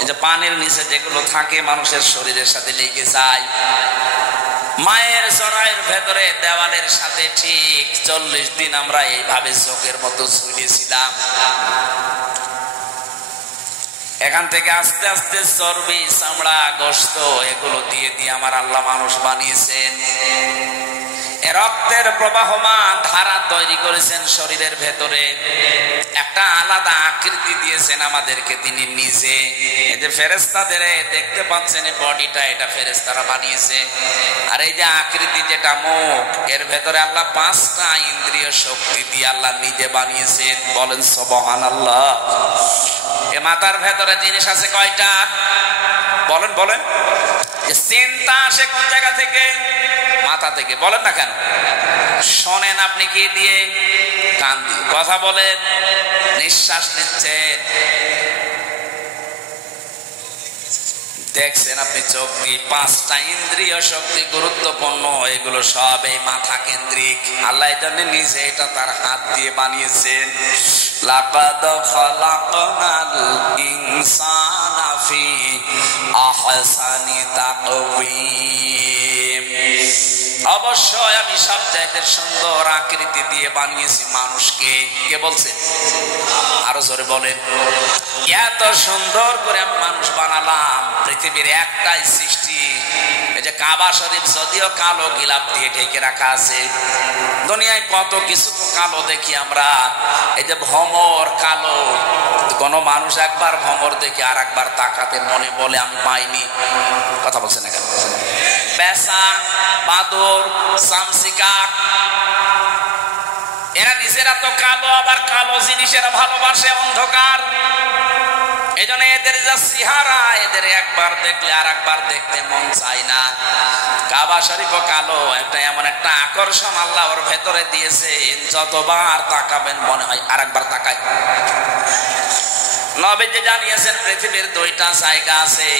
এই যে পানির নিচে যেগুলো থাকে মানুষের শরীরের সাথে লেগে যায়, মায়ের জরায়ুর ভেতরে দেওয়ালের সাথে ঠিক 40 দিন আমরা এইভাবে চোখের মতো ঝুলিয়েছিলাম। এখান থেকে আস্তে আস্তে চর্বি, চামড়া, গোশত এগুলো দিয়ে দিয়ে আমার আল্লাহ মানুষ বানিয়েছেন। রক্তের প্রবাহমান ধারা তৈরি করেছেন শরীরের ভেতরে, একটা আলাদা আকৃতি দিয়েছেন আমাদেরকে তিনি নিজে। এই যে ফেরেশতাদের দেখতে পাচ্ছেন এই বডিটা, এটা ফেরেশতারা বানিয়েছে। আর এই যে আকৃতি, যেটা মুখ, এর ভেতরে আল্লাহ 5টা ইন্দ্রিয় শক্তি দিয়ে আল্লাহ নিজে বানিয়েছেন। বলেন সুবহানাল্লাহ। এ মাথার ভেতরে জিনিস আছে কয়টা? বলেন বলেন। চিন্তা আসে কোন জায়গা থেকে? মাথা থেকে। বলেন না কেন? শোনেন আপনি কি দিয়ে? কান দিয়ে। কথা বলেন, নিঃশ্বাস নিচ্ছেন, দেখছেন আপনি চোখ দিয়ে। 5টা ইন্দ্রিয় শক্তি গুরুত্বপূর্ণ, এগুলো সব এই মাথা কেন্দ্রিক। আল্লাহ এই জন্য নিজে এটা তার হাত দিয়ে বানিয়েছেন। লাকাদ খালাকনাল ইনসানা ফি আহসানি তাকওয়িম। অবশ্যই আমি সবচাইতে সুন্দর আকৃতি দিয়ে বানিয়েছি মানুষকে। কে বলছে? আরো জোরে বলেন। এত সুন্দর করে আমি মানুষ বানালাম। পৃথিবীর একটাই সৃষ্টি, এই যে কাবা শরীফ, যদিও কালো গিলাপ দিয়ে ঢেকে রাখা আছে। দুনিয়ায় কত কিছু তো কালো দেখি আমরা। এই যে ভ্রমর কালো, কোন মানুষ একবার ভ্রমর দেখে আর একবার তাকাতে মনে বলে আমি পাইনি। কথা বলছে না কেন? পেঁচা, বাদর, চামচিকা, এরা নিজেরা তো কালো, আবার কালো জিনিসেরা ভালোবাসে, অন্ধকার। এই জন্য এদের যা চেহারা, এদের একবার দেখলে আর একবার দেখতে মন চায় না। কাবা শরীফ কালো, একটা এমন একটা আকর্ষণ আল্লাহ ওর ভেতরে দিয়েছে, যতবার তাকাবেন মনে হয় আর একবার তাকায়। নবীজি জানিয়েছেন পৃথিবীর 2টা জায়গা আছে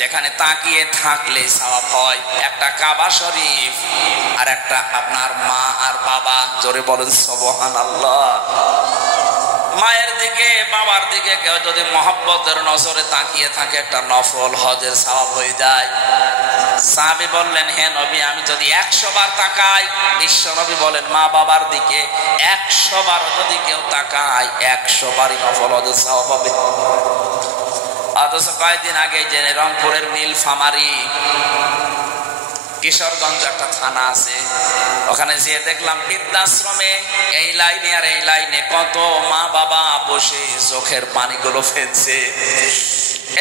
যেখানে তাকিয়ে থাকলে সওয়াব হয়। একটা কাবা শরীফ, আর একটা আপনার মা আর বাবা। জোরে বলেন সুবহানাল্লাহ। মায়ের দিকে বাবার দিকে কেউ যদি মহব্বতের নজরে তাকিয়ে থাকে একটা নফল হজের সওয়াব হয়ে যায়। সাহাবী বললেন, হে নবী, আমি যদি 100 বার তাকাই, বিশ্ব নবী বলেন মা বাবার দিকে 100 বার যদি কেউ তাকায় 100 বারই নফল হজের সওয়াব হবে। অথচ কয়েকদিন আগে যে রংপুরের নীলফামারী কিশোরগঞ্জ একটা থানা আছে, ওখানে যেয়ে দেখলাম বৃদ্ধাশ্রমে এই লাইনে আর এই লাইনে কত মা বাবা বসে চোখের পানিগুলো ফেলছে।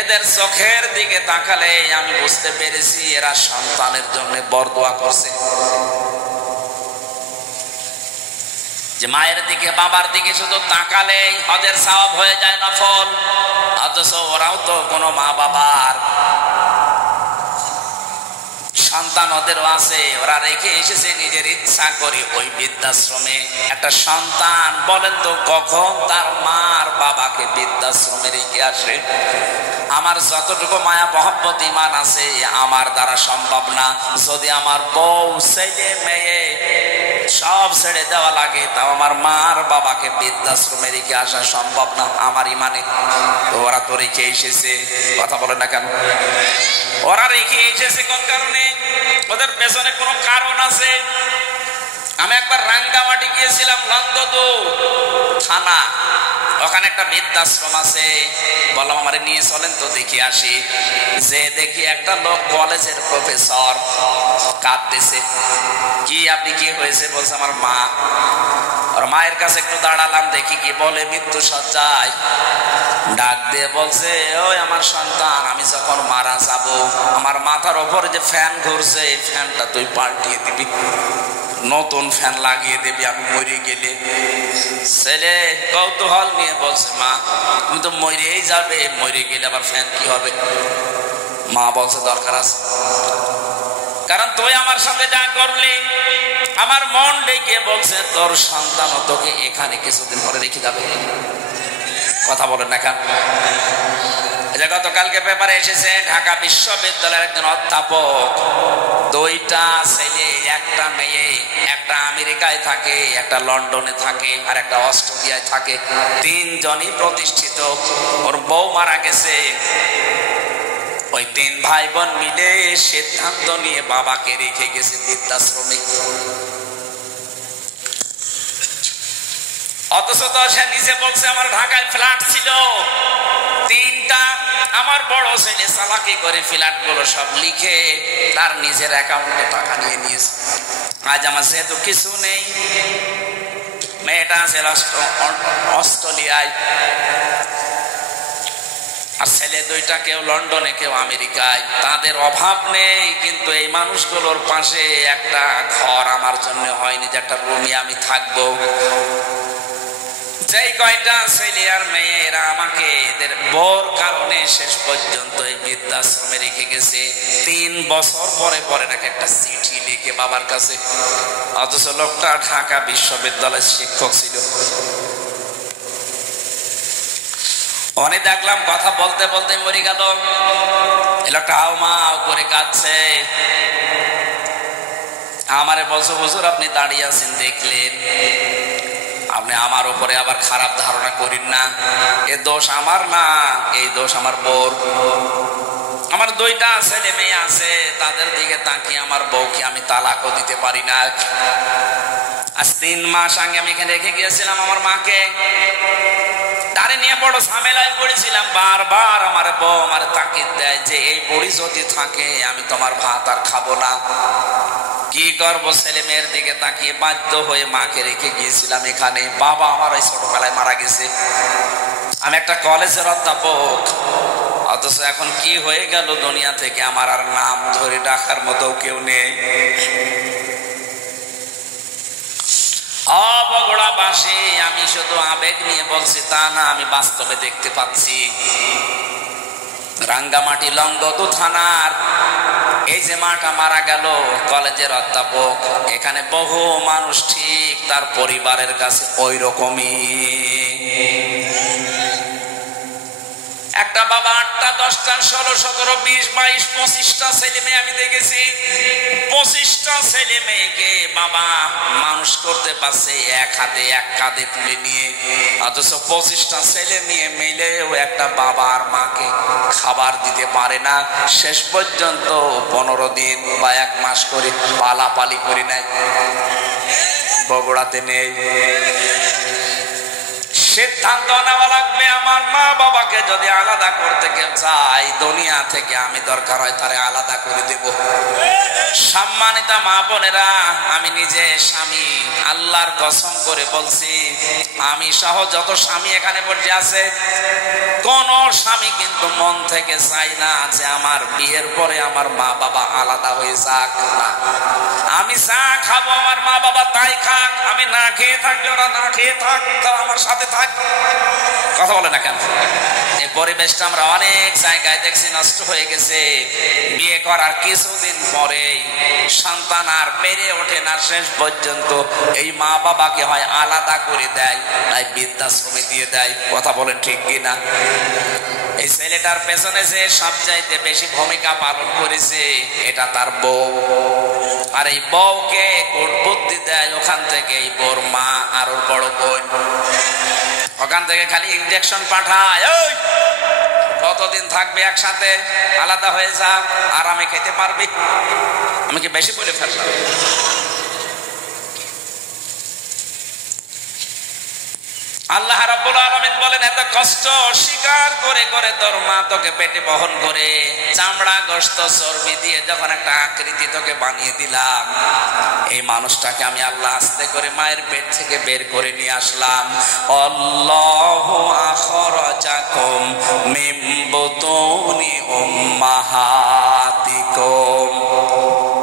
এদের চোখের দিকে তাকালে আমি বুঝতে পেরেছি এরা সন্তানের জন্য বরদোয়া করছে। যে মায়ের দিকে বাবার দিকে শুধু তাকালেই হজের সওয়াব হয়ে যায় নফল, অথচ ওরাও তো কোনো মা বাবার সন্তান ওদেরও আছে, ওরা রেখে এসেছে নিজের ইচ্ছা করে ওই বৃদ্ধাশ্রমে। একটা সন্তান বলেন তো কখন তার মার বাবাকে বৃদ্ধাশ্রমে রেখে আসে? আমার যতটুকু মায়া মহব্বত ঈমান আছে আমার দ্বারা সম্ভব না। যদি আমার বউ ছেলে মেয়ে সব ছেড়ে দেওয়া লাগে, তাও আমার মার বাবাকে বৃদ্ধাশ্রমে রেখে আসা সম্ভব না আমার ঈমানে। ওরা তো রেখে এসেছে, কথা বলে না কেন? ওরা রেখে এসেছে কোন কারণে? ওদের পেছনে কোনো কারণ আছে। আমি একবার রাঙ্গামাটি গিয়েছিলাম, নন্দদু থানা, ওখানে একটা বৃদ্ধাশ্রম আছে। বললাম আমারে নিয়ে চলেন তো দেখি আসি। যে দেখি একটা লোক কলেজের প্রফেসর কাঁদতেছে। কি আপনি কি হয়েছে? বলছে আমার মা। আর মায়ের কাছে একটু দাঁড়ালাম, দেখি কি বলে। মৃত্যু সজ্জায় ডাক দিয়ে বলছে, ওই আমার সন্তান, আমি যখন মারা যাব আমার মাথার ওপরে যে ফ্যান ঘুরছে এই ফ্যানটা তুই পাল্টিয়ে দিবি, নতুন ফ্যান লাগিয়ে দিবি আমি মরে গেলে। ছেলে কৌতূহল নিয়ে বলছে, মা তুমি তো মরেই যাবে, মরে গেলে আবার ফ্যান কি হবে? মা বলছে দরকার আছে, কারণ তুই আমার সঙ্গে যা করলি আমার মন ডেকে বলছে তোর সন্তান তোকে এখানে কিছুদিন পরে রেখে যাবে। কথা বলেন না কেন? গতকালকে পেপারে এসেছে ঢাকা বিশ্ববিদ্যালয়ের একজন অধ্যাপক, 2টা ছেলে, একটা মেয়ে, একটা আমেরিকায় থাকে, একটা লন্ডনে থাকে, আর একটা অস্ট্রেলিয়ায় থাকে। 3 জনই প্রতিষ্ঠিত। ওর বউ মারা গেছে। ওই 3 ভাই বোন মিলে সিদ্ধান্ত নিয়ে বাবাকে রেখে গেছে বৃদ্ধাশ্রমে। অথচ তো সে নিজে বলছে আমার ঢাকায় ফ্ল্যাট ছিল 3টা। আমার বড় ছেলে চালাকি করে ফ্ল্যাট গুলো সব লিখে তার নিজের অ্যাকাউন্টে টাকা নিয়ে নিয়েছে। আজ আমার যেহেতু কিছু নেই, মেয়েটা আছে অস্ট্রেলিয়ায়, আর ছেলে 2টা কেউ লন্ডনে কেউ আমেরিকায়। তাদের অভাব নেই, কিন্তু এই মানুষগুলোর পাশে একটা ঘর আমার জন্য হয়নি যে একটা রুমে আমি থাকবো। যেই কয়টা ছেলে আর মেয়েরা আমাকে এদের বর কারণে শেষ পর্যন্ত এই বৃদ্ধাশ্রমে রেখে গেছে। 3 বছর পরে পরে নাকি একটা চিঠি লিখে বাবার কাছে। অথচ লোকটা ঢাকা বিশ্ববিদ্যালয়ের শিক্ষক ছিল। অনেক দেখলাম কথা বলতে বলতে মরে গেল। এই লোকটা হাউমাউ করে কাঁদছে। আমারে বলছো হুজুর আপনি দাঁড়িয়ে আছেন দেখলেন, আপনি আমার উপরে আবার খারাপ ধারণা করেন না। এ দোষ আমার না, এই দোষ আমার বউর। আমার 2টা ছেলে মেয়ে আছে, তাদের দিকে তাকিয়ে আমার বউকে আমি তালাকও দিতে পারি না। আজ 3 মাস আগে আমি এখানে রেখে গিয়েছিলাম আমার মাকে। তারে নিয়ে বড় ঝামেলায় পড়েছিলাম। বারবার আমার বউ আমার তাকিদ দেয় যে এই বুড়ি যদি থাকে আমি তোমার ভাত আর খাবো না। কি করবো? ছেলে মেয়ের দিকে তাকিয়ে বাধ্য হয়ে মাকে রেখে গিয়েছিলাম এখানে। বাবা আমার ওই ছোটবেলায় মারা গেছে। আমি একটা কলেজের অধ্যাপক, অথচ এখন কি হয়ে গেল দুনিয়া থেকে আমার আর নাম ধরে ডাকার মতো কেউ নেই। বগুড়াবাসী, আমি শুধু আবেগ নিয়ে বলছি তা না, আমি বাস্তবে দেখতে পাচ্ছি। রাঙ্গামাটি লংগদু থানার এই যে মাটা মারা গেল, কলেজের অধ্যাপক, এখানে বহু মানুষ ঠিক তার পরিবারের কাছে ওই রকমই। একটা বাবা 8টা 10টা 16 17 20 22 25টা ছেলে মেয়ে আমি দেখেছি। 25টা ছেলে মেয়েকে বাবা মানুষ করতে পারছে এক হাতে এক কাঁধে তুলে নিয়ে, অথচ 25টা ছেলে মেয়ে মিলেও একটা বাবা আর মাকে খাবার দিতে পারে না। শেষ পর্যন্ত 15 দিন বা 1 মাস করে পালাপালি করে নেয়। বগুড়াতে নেই। সিদ্ধান্ত নেওয়া লাগবে, আমার মা বাবাকে যদি আলাদা করতে কেউ চাই দুনিয়া থেকে, আমি দরকার হয় তারে আলাদা করে দেব। সম্মানিতা মা বোনেরা, আমি নিজে স্বামী, আল্লাহর কসম করে বলছি, আমি সহ যত স্বামী এখানে বসে আছে, কোন স্বামী কিন্তু মন থেকে চাই না যে আমার বিয়ের পরে আমার মা বাবা আলাদা হয়ে যাক। না, আমি যা খাবো আমার মা বাবা তাই খাক, আমি না খেয়ে থাকলে ওরা না খেয়ে থাক, তাও আমার সাথে থাক। কথা বলে না কেন? এই পরিবেশটা আমরা অনেক জায়গায় দেখছি নষ্ট হয়ে গেছে। বিয়ে করার কিছুদিন পরে সন্তান আর বেড়ে ওঠে না, শেষ পর্যন্ত এই মা বাবাকে হয় আলাদা করে দেয়, তাই বৃদ্ধাশ্রমে দিয়ে দেয়। কথা বলেন ঠিক কিনা? এই ছেলেটার পেছনে যে সবচাইতে বেশি ভূমিকা পালন করেছে এটা তার বউ, আর এই বউকে কোট বুদ্ধি দেয় ওখান থেকে এই বউর মা আর ওর বড় বোন। ওখান থেকে খালি ইনজেকশন পাঠায়, ওই কতদিন থাকবে একসাথে, আলাদা হয়ে যা, আরামে খেতে পারবি। আমি কি বেশি বলে ফেললাম? আল্লাহ রাব্বুল আলামিন বলেন, এত কষ্ট স্বীকার করে করে তোর মা তোকে পেটে বহন করে চামড়া গোশত চর্বি দিয়ে যখন একটা আকৃতি তোকে বানিয়ে দিলাম, এই মানুষটাকে আমি আল্লাহ আস্তে করে মায়ের পেট থেকে বের করে নিয়ে আসলাম। আল্লাহু আখরাজাকুম মিন বুতুনি উম্মাহাতিকুম,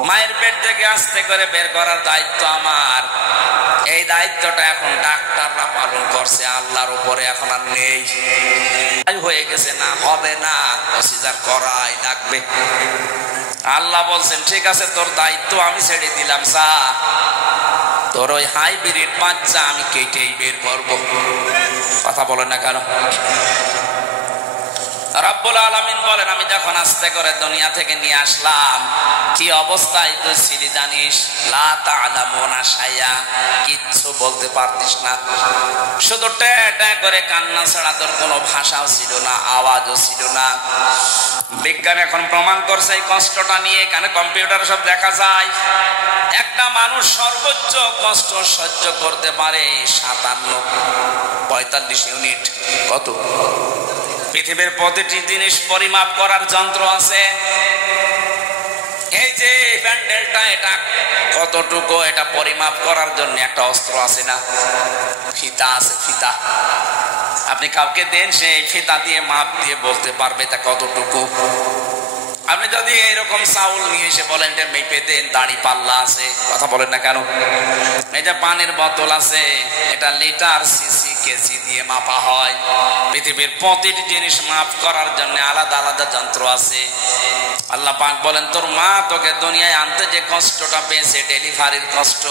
মায়ের পেট থেকে আস্তে করে বের করার দায়িত্ব আমার। এই দায়িত্বটা এখন ডাক্তাররা পালন করছে, আল্লাহর উপরে এখন আর নেই। হয়ে গেছে, না হবে না, প্রসিজার করাই লাগবে। আল্লাহ বলছেন ঠিক আছে, তোর দায়িত্ব আমি ছেড়ে দিলাম, যা তোর ওই হাইব্রিড বাচ্চা আমি কেটেই বের করবো। কথা বলে না কেন? রব্বুল আলামিন বলেন, আমি যখন আস্তে করে দুনিয়া থেকে নিয়ে আসলাম, কি অবস্থায় তুই ছিলি জানিস? লা তা'লামুনা শাইআ, কিচ্ছু বলতে পারতিস না, শুধু ট্যা ট্যা করে কান্না ছাড়া তোর কোনো ভাষাও ছিল না, আওয়াজও ছিল না। বিজ্ঞান এখন প্রমাণ করছে এই কষ্টটা নিয়ে, কেন কম্পিউটার সব দেখা যায়, একটা মানুষ সর্বোচ্চ কষ্ট সহ্য করতে পারে 45 ইউনিট। কত? পৃথিবীর প্রতিটি জিনিস পরিমাপ করার যন্ত্র আছে। এই যে প্যান্ডেলটা, এটা কতটুকু, এটা পরিমাপ করার জন্য একটা অস্ত্র আছে না, ফিতা আছে, ফিতা। আপনি কাউকে দেন, সেই ফিতা দিয়ে মাপ দিয়ে বলতে পারবে এটা কতটুকু। আপনি যদি এরকম চাউল নিয়ে এসে বলেন এটা মেপে দেন, দাড়ি পাল্লা আছে। কথা বলেন না কেন? এই যে পানির বোতল আছে, এটা লিটার সিসি কেজি দিয়ে মাপা হয়। পৃথিবীর প্রতিটি জিনিস মাপ করার জন্য আলাদা আলাদা যন্ত্র আছে। আল্লাহ পাক বলেন, তোর মা তোকে দুনিয়ায় আনতে যে কষ্টটা পেয়েছে, ডেলিভারির কষ্ট,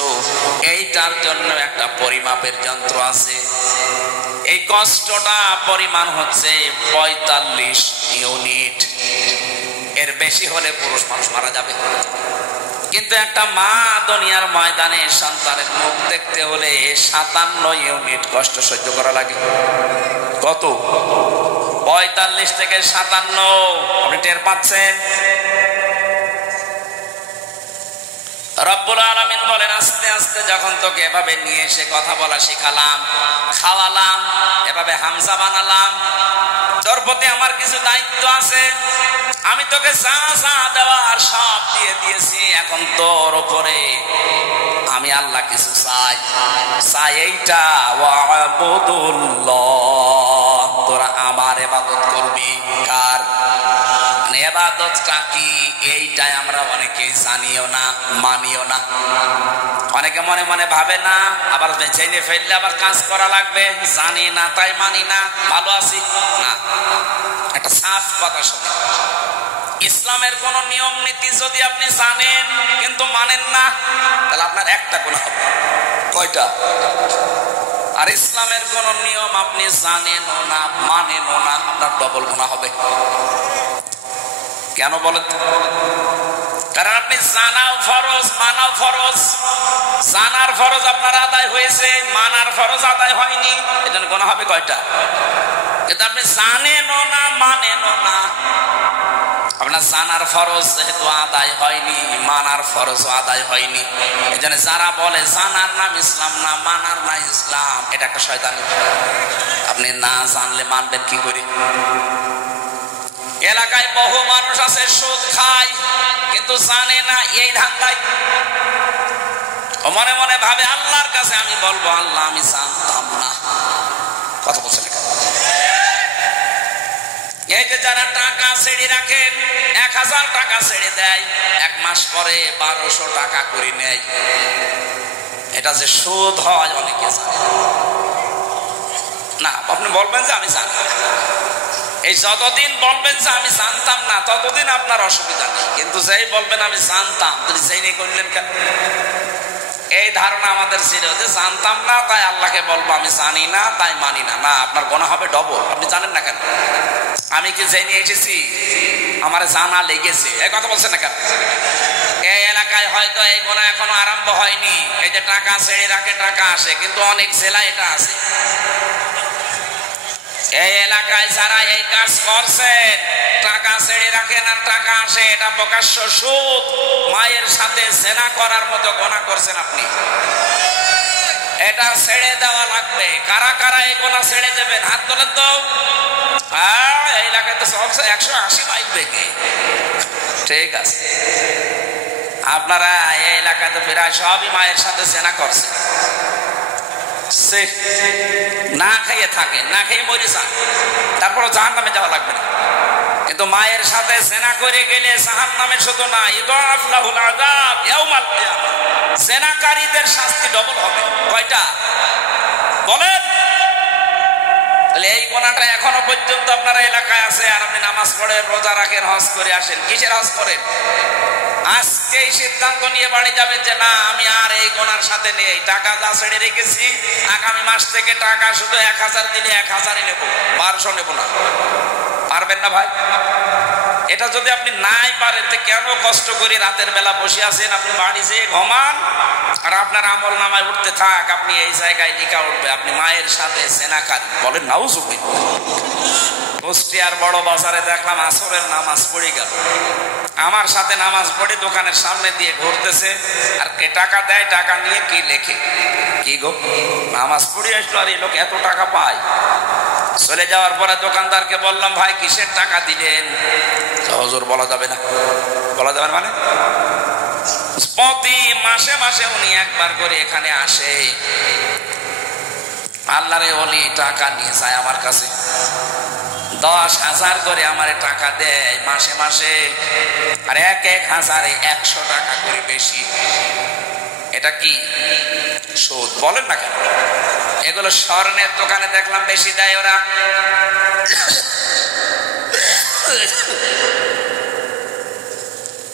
এইটার জন্য একটা পরিমাপের যন্ত্র আছে। এই কষ্টটা পরিমাণ হচ্ছে 45 ইউনিট। এর বেশি হলে পুরুষ মানুষ মারা যাবে। কিন্তু একটা মা দুনিয়ার ময়দানে সন্তানের মুখ দেখতে হলে 57 ইউনিট কষ্ট সহ্য করা লাগে। কত? 45 থেকে 57। আপনি টের পাচ্ছেন? রব্বুল আলামিন বলেন, আস্তে আস্তে যখন তোকে এভাবে নিয়ে এসে কথা বলা শিখালাম, খাওয়ালাম, এভাবে হামজা বানালাম, তোর প্রতি আমার কিছু দায়িত্ব আছে। আমি তোকে যা যা দেওয়ার সব দিয়ে দিয়েছি, এখন তোর উপরে আমি আল্লাহ কিছু চাই। এইটা, ওয়াবুদুল্লাহ, তোরা আমার ইবাদত করবি। কার ইবাদতটা কি, এইটাই আমরা অনেকেই জানিও না, মানিও না। অনেকে মনে মনে ভাবে না, আবার বেঁচে ফেললে আবার কাজ করা লাগবে, জানি না তাই মানি না, ভালো আছি না। একটা সাফ কথা শুনে, ইসলামের কোন নিয়ম নীতি যদি আপনি জানেন কিন্তু মানেন না, তাহলে আপনার একটা গুনাহ হবে। কয়টা? আর ইসলামের কোন নিয়ম আপনি জানেনও না, মানেনও না, আপনার ডবল গুনাহ হবে। কেন বলেন? কারণ আপনি জানাও ফরজ, মানাও ফরজ। জানার ফরজ আপনার আদায় হয়েছে, মানার ফরজ আদায় হয়নি, এজন্য গুনাহ হবে কয়টা? কিন্তু আপনি জানেনও না, মানেনও না। আপনার জানার ফরজ যেহেতু আদায় হয়নি, মানার ফরজও আদায় হয়নি, এই জন্য যারা বলে জানার নাম ইসলাম না, মানার না ইসলাম, এটা একটা শয়তানি। আপনি না জানলে মানবেন কি করে? এলাকায় বহু মানুষ আছে সুদ খায় কিন্তু জানে না এই ধান্দায়। মনে মনে ভাবে আল্লাহর কাছে আমি বলবো আল্লাহ আমি জানতাম না। কথা বলছেন? এই যে যারা টাকা ছেড়ে রাখেন, 1000 টাকা ছেড়ে দেয়, 1 মাস পরে 1200 টাকা করে নেয়, এটা যে সুদ হয় অনেকে জানে না। আপনি বলবেন যে আমি জানি, এই যতদিন বলবেন যে আমি জানতাম না ততদিন আপনার অসুবিধা নেই, কিন্তু যেই বলবেন আমি জানতাম, তুমি জেনে করলেন কেন? এই ধারণা আমাদের ছিল যে জানতাম না তাই আল্লাহকে বলবো আমি জানি না তাই মানি না। না, আপনার গুনাহ হবে ডবল। আপনি জানেন না কেন? আমি কি জেনে এসেছি? আমার জানা লেগেছে। এই কথা বলছেন না কেন? এই এলাকায় হয়তো এই গুনাহ এখনো আরম্ভ হয়নি। এই যে টাকা ছেড়ে রাখে টাকা আসে, কিন্তু অনেক জেলায় এটা আছে। এই এলাকায় যারা এই কাজ করছেন, টাকা ছেড়ে রাখেন আর টাকা আসে, এটা প্রকাশ্য সুদ। মায়ের সাথে জেনা করার মতো গুনাহ করছেন আপনি। এটা ছেড়ে দেওয়া লাগবে। কারা কারা এই গুনাহ ছেড়ে দেবেন? হাত তোলেন তো। এই এলাকায় তো সব 180 মাইল বেগে। ঠিক আছে, আপনারা এই এলাকায় তো প্রায় সবই মায়ের সাথে জেনা করছেন। না খাইয়ে থাকেন, না খেয়ে মরে যান, তারপরে জাহান্নামে যাওয়া লাগবে না। কিন্তু মায়ের সাথে জেনা করে গেলে জাহান্নামে শুধু না, ইদাফ লাহুল আযাব ইয়াউমাল কিয়ামা, জেনাকারীদের শাস্তি ডবল হবে। কয়টা বলেন? তাহলে এই গুনাহটা এখনো পর্যন্ত আপনার এলাকায় আছে, আর আপনি নামাজ পড়েন, রোজা রাখেন, হজ করে আসেন। কিসের হজ করেন? আজকেই সিদ্ধান্ত নিয়ে বাড়ি যাবেন যে না আমি আর এই গুনার সাথে নেই, টাকা যা ছেড়ে রেখেছি আগামী মাস থেকে টাকা শুধু 1000 দিলে 1000ই নেব, 1200 নেব না। পারবেন না ভাই? এটা যদি আপনি নাই পারেন তো কেন কষ্ট করে রাতের বেলা বসে আছেন? আপনি বাড়ি যেয়ে ঘুমান আর আপনার আমল নামায় উঠতে থাক, আপনি এই জায়গায় লিখা উঠবে আপনি মায়ের সাথে জেনাকারী। বলেন নাউজুবিল্লাহ। কুষ্টিয়ার বড় বাজারে দেখলাম আসরের নামাজ পড়ে গেল, আমার সাথে নামাজ পড়ে দোকানের সামনে দিয়ে ঘুরতেছে, আর কে টাকা দেয়, টাকা নিয়ে কি লেখে, কি গো নামাজ পড়ে আসলো আর এই লোক এত টাকা পায়। চলে যাওয়ার পরে দোকানদারকে বললাম ভাই কিসের টাকা দিলেন? হুজুর বলা যাবে না। বলা যাবে মানে প্রতি মাসে মাসে উনি একবার করে এখানে আসে, আল্লাহরে ওলি টাকা নিয়ে যায় আমার কাছে, 10,000 করে আমারে টাকা দেয় মাসে মাসে, আর 1,000-এ 100 টাকা করে বেশি। এটা কি সুদ? বলেন না কেন? এগুলো স্বর্ণের দোকানে দেখলাম বেশি দেয় ওরা।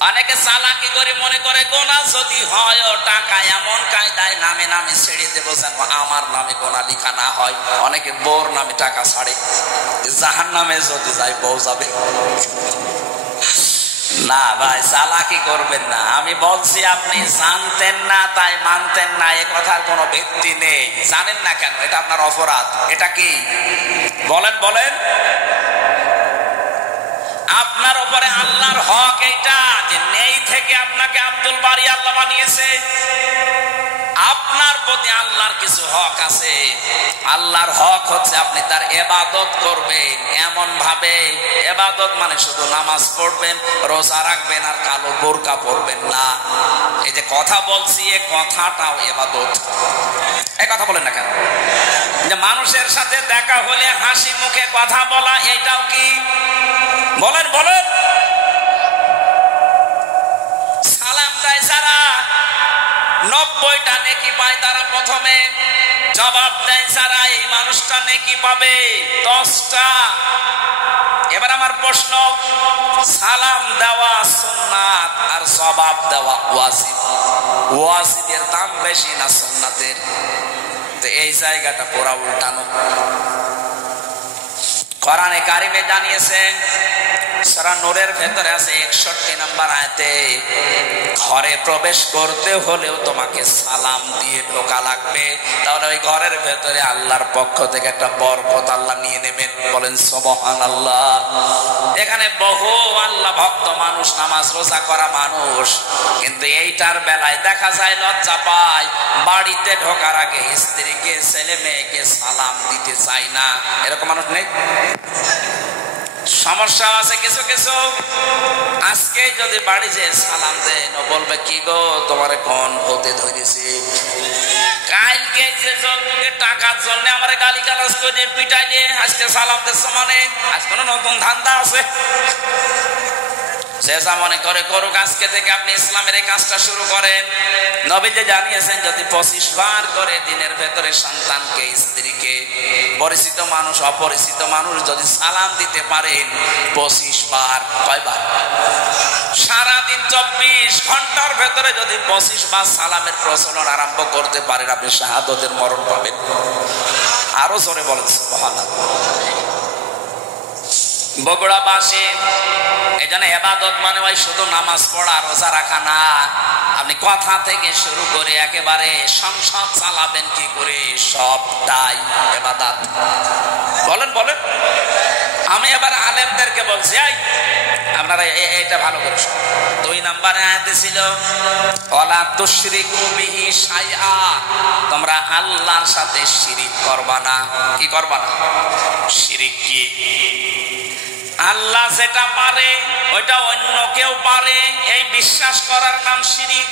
অনেকে চালাকি করে মনে করে গোনা যদি হয় ও টাকা এমন কায়দায় নামে নামে ছেড়ে দেবো যেন আমার নামে গোনা লিখা না হয়। অনেকে বউর নামে টাকা ছাড়ে, জাহান্নামে যদি যায় বউ যাবে। না ভাই, চালাকি করবেন না। আমি বলছি আপনি জানতেন না তাই মানতেন না, এ কথার কোনো ভিত্তি নেই। জানেন না কেন? এটা আপনার অপরাধ। এটা কি বলেন? বলেন। আপনার উপরে আল্লাহর হক এইটা যে নেই থেকে আপনাকে আব্দুল বারী আল্লাহ বানিয়েছে। আপনার প্রতি আল্লাহর কিছু হক আছে। আল্লাহর হক হচ্ছে আপনি তার ইবাদত করবেন এমন ভাবে, ইবাদত মানে শুধু নামাজ পড়বেন, রোজা রাখবেন আর কালো বোরকা পরবেন না। এই যে কথা বলছি, এই কথাটাও ইবাদত। এই কথা বলেন না কেন? যে মানুষের সাথে দেখা হলে হাসি মুখে কথা বলা, এইটাও কি? বলেন বলেন। সালাম দেয় যারা 90টা নেকি পায়, তারা প্রথমে জবাব দেয় যারা, এই মানুষটা নেকি পাবে 10টা। এবার আমার প্রশ্ন, সালাম দেওয়া সুন্নাত আর জবাব দেওয়া ওয়াজিব, ওয়াজিবের দাম বেশি না সুন্নাতের? কিন্তু এই জায়গাটা পুরা উল্টানো। কোরআনে কারিমে জানিয়েছেন, সূরা নূরের ভেতরে আছে 61 নম্বর আয়াতে, ঘরে প্রবেশ করতে হলেও তোমাকে সালাম দিয়ে ঢোকা লাগবে, তাহলে ওই ঘরের ভেতরে আল্লাহর পক্ষ থেকে একটা বরকত আল্লাহ নিয়ে নেবেন। বলেন সুবহানাল্লাহ। এখানে বহু আল্লাহ ভক্ত মানুষ, নামাজ রোজা করা মানুষ, কিন্তু এইটার বেলায় দেখা যায় লজ্জা পায়, বাড়িতে ঢোকার আগে স্ত্রীকে ছেলে মেয়েকে সালাম দিতে চায় না। এরকম মানুষ নেই? সমস্যা আছে কিছু কিছু। আজকে যদি বাড়ি যে সালাম দেন, ও বলবে কি গো তোমারে কোন হতে ধরেছি, কালকে যে যৌতুকে টাকার জন্য আমার গালি গালাজ করে পিটাই দিয়ে আজকে সালাম দিচ্ছ, মানে আজ কোনো নতুন ধান্দা আছে? যে যা মনে করে করুক, আজকে থেকে আপনি ইসলামের এই কাজটা শুরু করেন। নবীজি জানিয়েছেন, যদি 25 বার করে দিনের ভেতরে সন্তানকে, স্ত্রীকে, পরিচিত মানুষ অপরিচিত মানুষ যদি সালাম দিতে পারেন 25 বার, কয়বার? সারাদিন 24 ঘন্টার ভেতরে যদি 25 বার সালামের প্রচলন আরম্ভ করতে পারেন, আপনি শাহাদতের মরণ পাবেন। আরো জোরে বলেন সুবহানাল্লাহ। বগুড়াবাসী এই জন্য ইবাদত মানে ওই শুধু নামাজ পড়া রোজা রাখা না, আপনি কথা থেকে শুরু করে একেবারে সংসার চালাবেন কি করে, সবটাই ইবাদত। বলেন বলেন। আমি এবার আলেমদেরকে বলছি, আপনারা এইটা ভালো করে শুনুন। 2 নম্বরে আয়াতে ছিল, ওয়ালা তুশরিকু বিহি শাইআ, তোমরা আল্লাহর সাথে শিরিক করবা না। কি করবা না? শিরিক কি? আল্লাহ যেটা পারে ওইটা অন্য কেউ পারে, এই বিশ্বাস করার নাম শিরিক।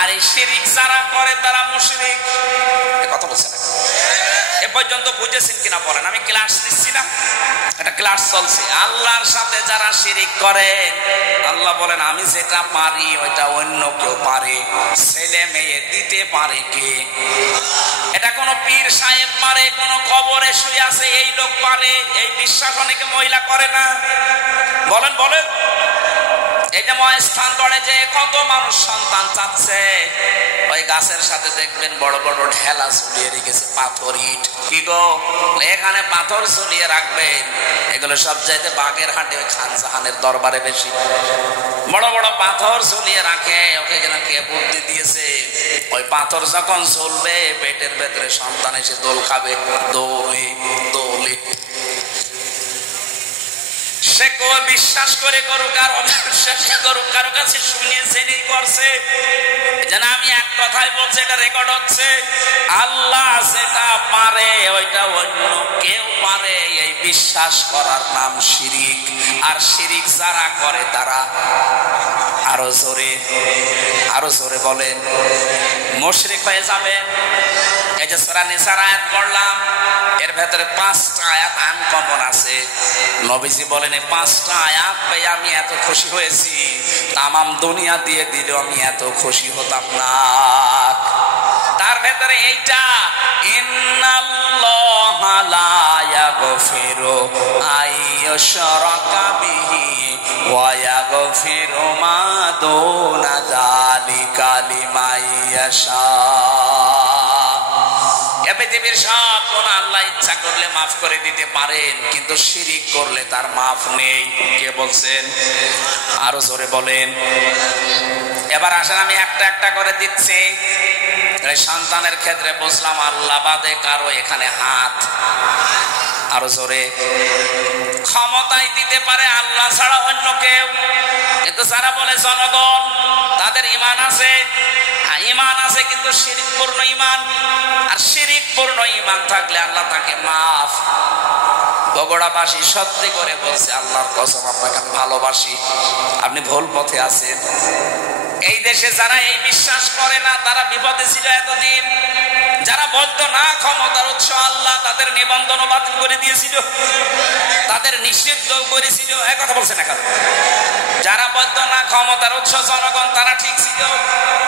আর এই শিরিক যারা করে তারা মুশরিক। কথা বলছেন এ পর্যন্ত বুঝেছেন কিনা বলেন? আমি ক্লাস দিচ্ছি না, একটা ক্লাস চলছে। আল্লাহর সাথে যারা শিরিক করে, আল্লাহ বলেন আমি যেটা পারি ওইটা অন্য কেউ পারে। ছেলে মেয়ে দিতে পারে কে? এটা কোন পীর সাহেব পারে, কোন কবরে শুয়ে আছে এই লোক পারে, এই বিশ্বাস অনেকে মহিলা করে না। বলেন বলেন। এই যে মহাস্থান গড়ে যে কত মানুষ সন্তান চাচ্ছে, ওই গাছের সাথে দেখবেন বড় বড় ঢেলা ঝুলিয়ে রেখেছে, পাথর ইট। কি গো, এখানে পাথর ঝুলিয়ে রাখবেন। এগুলো সব চাইতে বাগের হাটে ওই খান জাহানের দরবারে বেশি বড় বড় পাথর ঝুলিয়ে রাখে। ওকে যেন কে বুদ্ধি দিয়েছে, ওই পাথর যখন ঝুলবে পেটের ভেতরে সন্তান এসে দোল খাবে, দোলে দোলে। সে কেউ বিশ্বাস করে করুক আর অবিশ্বাস করুক, কারো কাছে শুনিয়ে জেনেই করছে। যেন আমি এক কথাই বলছি, এটা রেকর্ড হচ্ছে, আল্লাহ যেটা পারে ওইটা অন্য কেউ পারে, এই বিশ্বাস করার নাম শিরিক। আর শিরিক যারা করে তারা আরো জোরে বলেন মুশরিক হয়ে যাবে। এই যে সূরা নিসার আয়াত পড়লাম, এর ভেতরে 5টা আয়াত আনকমন আছে। নবীজি বলেন, এই 5টা আয়াত পেয়ে আমি এত খুশি হয়েছি, তামাম দুনিয়া দিয়ে দিলেও আমি এত খুশি হতাম না। তার ভেতরে এইটা, ইন্নাল্লাহা লা ইয়াগফিরু আইয়ুশরাকা বিহি ওয়া ইয়াগফিরু মা দুনা যালিকা লিমান ইয়াশা। পৃথিবীর সব গুনাহ আল্লাহ ইচ্ছা করলে মাফ করে দিতে পারেন, কিন্তু শিরিক করলে তার মাফ নেই। কে বলছেন? আরো জোরে বলেন। এবার আসেন আমি একটা একটা করে দিচ্ছি। সন্তানের ক্ষেত্রে বুঝলাম আল্লাহ বাদে কারো এখানে হাত। আরো জোরে। ক্ষমতায় দিতে পারে আল্লাহ ছাড়া অন্য কেউ, কিন্তু যারা বলে জনগণ তাদের ঈমান আছে, ঈমান আছে কিন্তু শিরকপূর্ণ ঈমান। আর শিরকপূর্ণ ঈমান থাকলে আল্লাহ তাকে মাফ। বগুড়াবাসী সত্যি করে বলছে, আল্লাহর কসম আপনাকে ভালোবাসি, আপনি ভুল পথে আছেন। এই দেশে যারা এই বিশ্বাস করে না তারা বিপদে ছিল এতদিন। যারা বলতো না ক্ষমতার উৎস আল্লাহ, তাদের নিবন্ধন বাতিল করে দিয়েছিল, তাদের নিষিদ্ধ করেছিল। এক কথা বলছে না কারণ যারা বলতো না ক্ষমতার উৎস জনগণ, তারা ঠিক ছিল।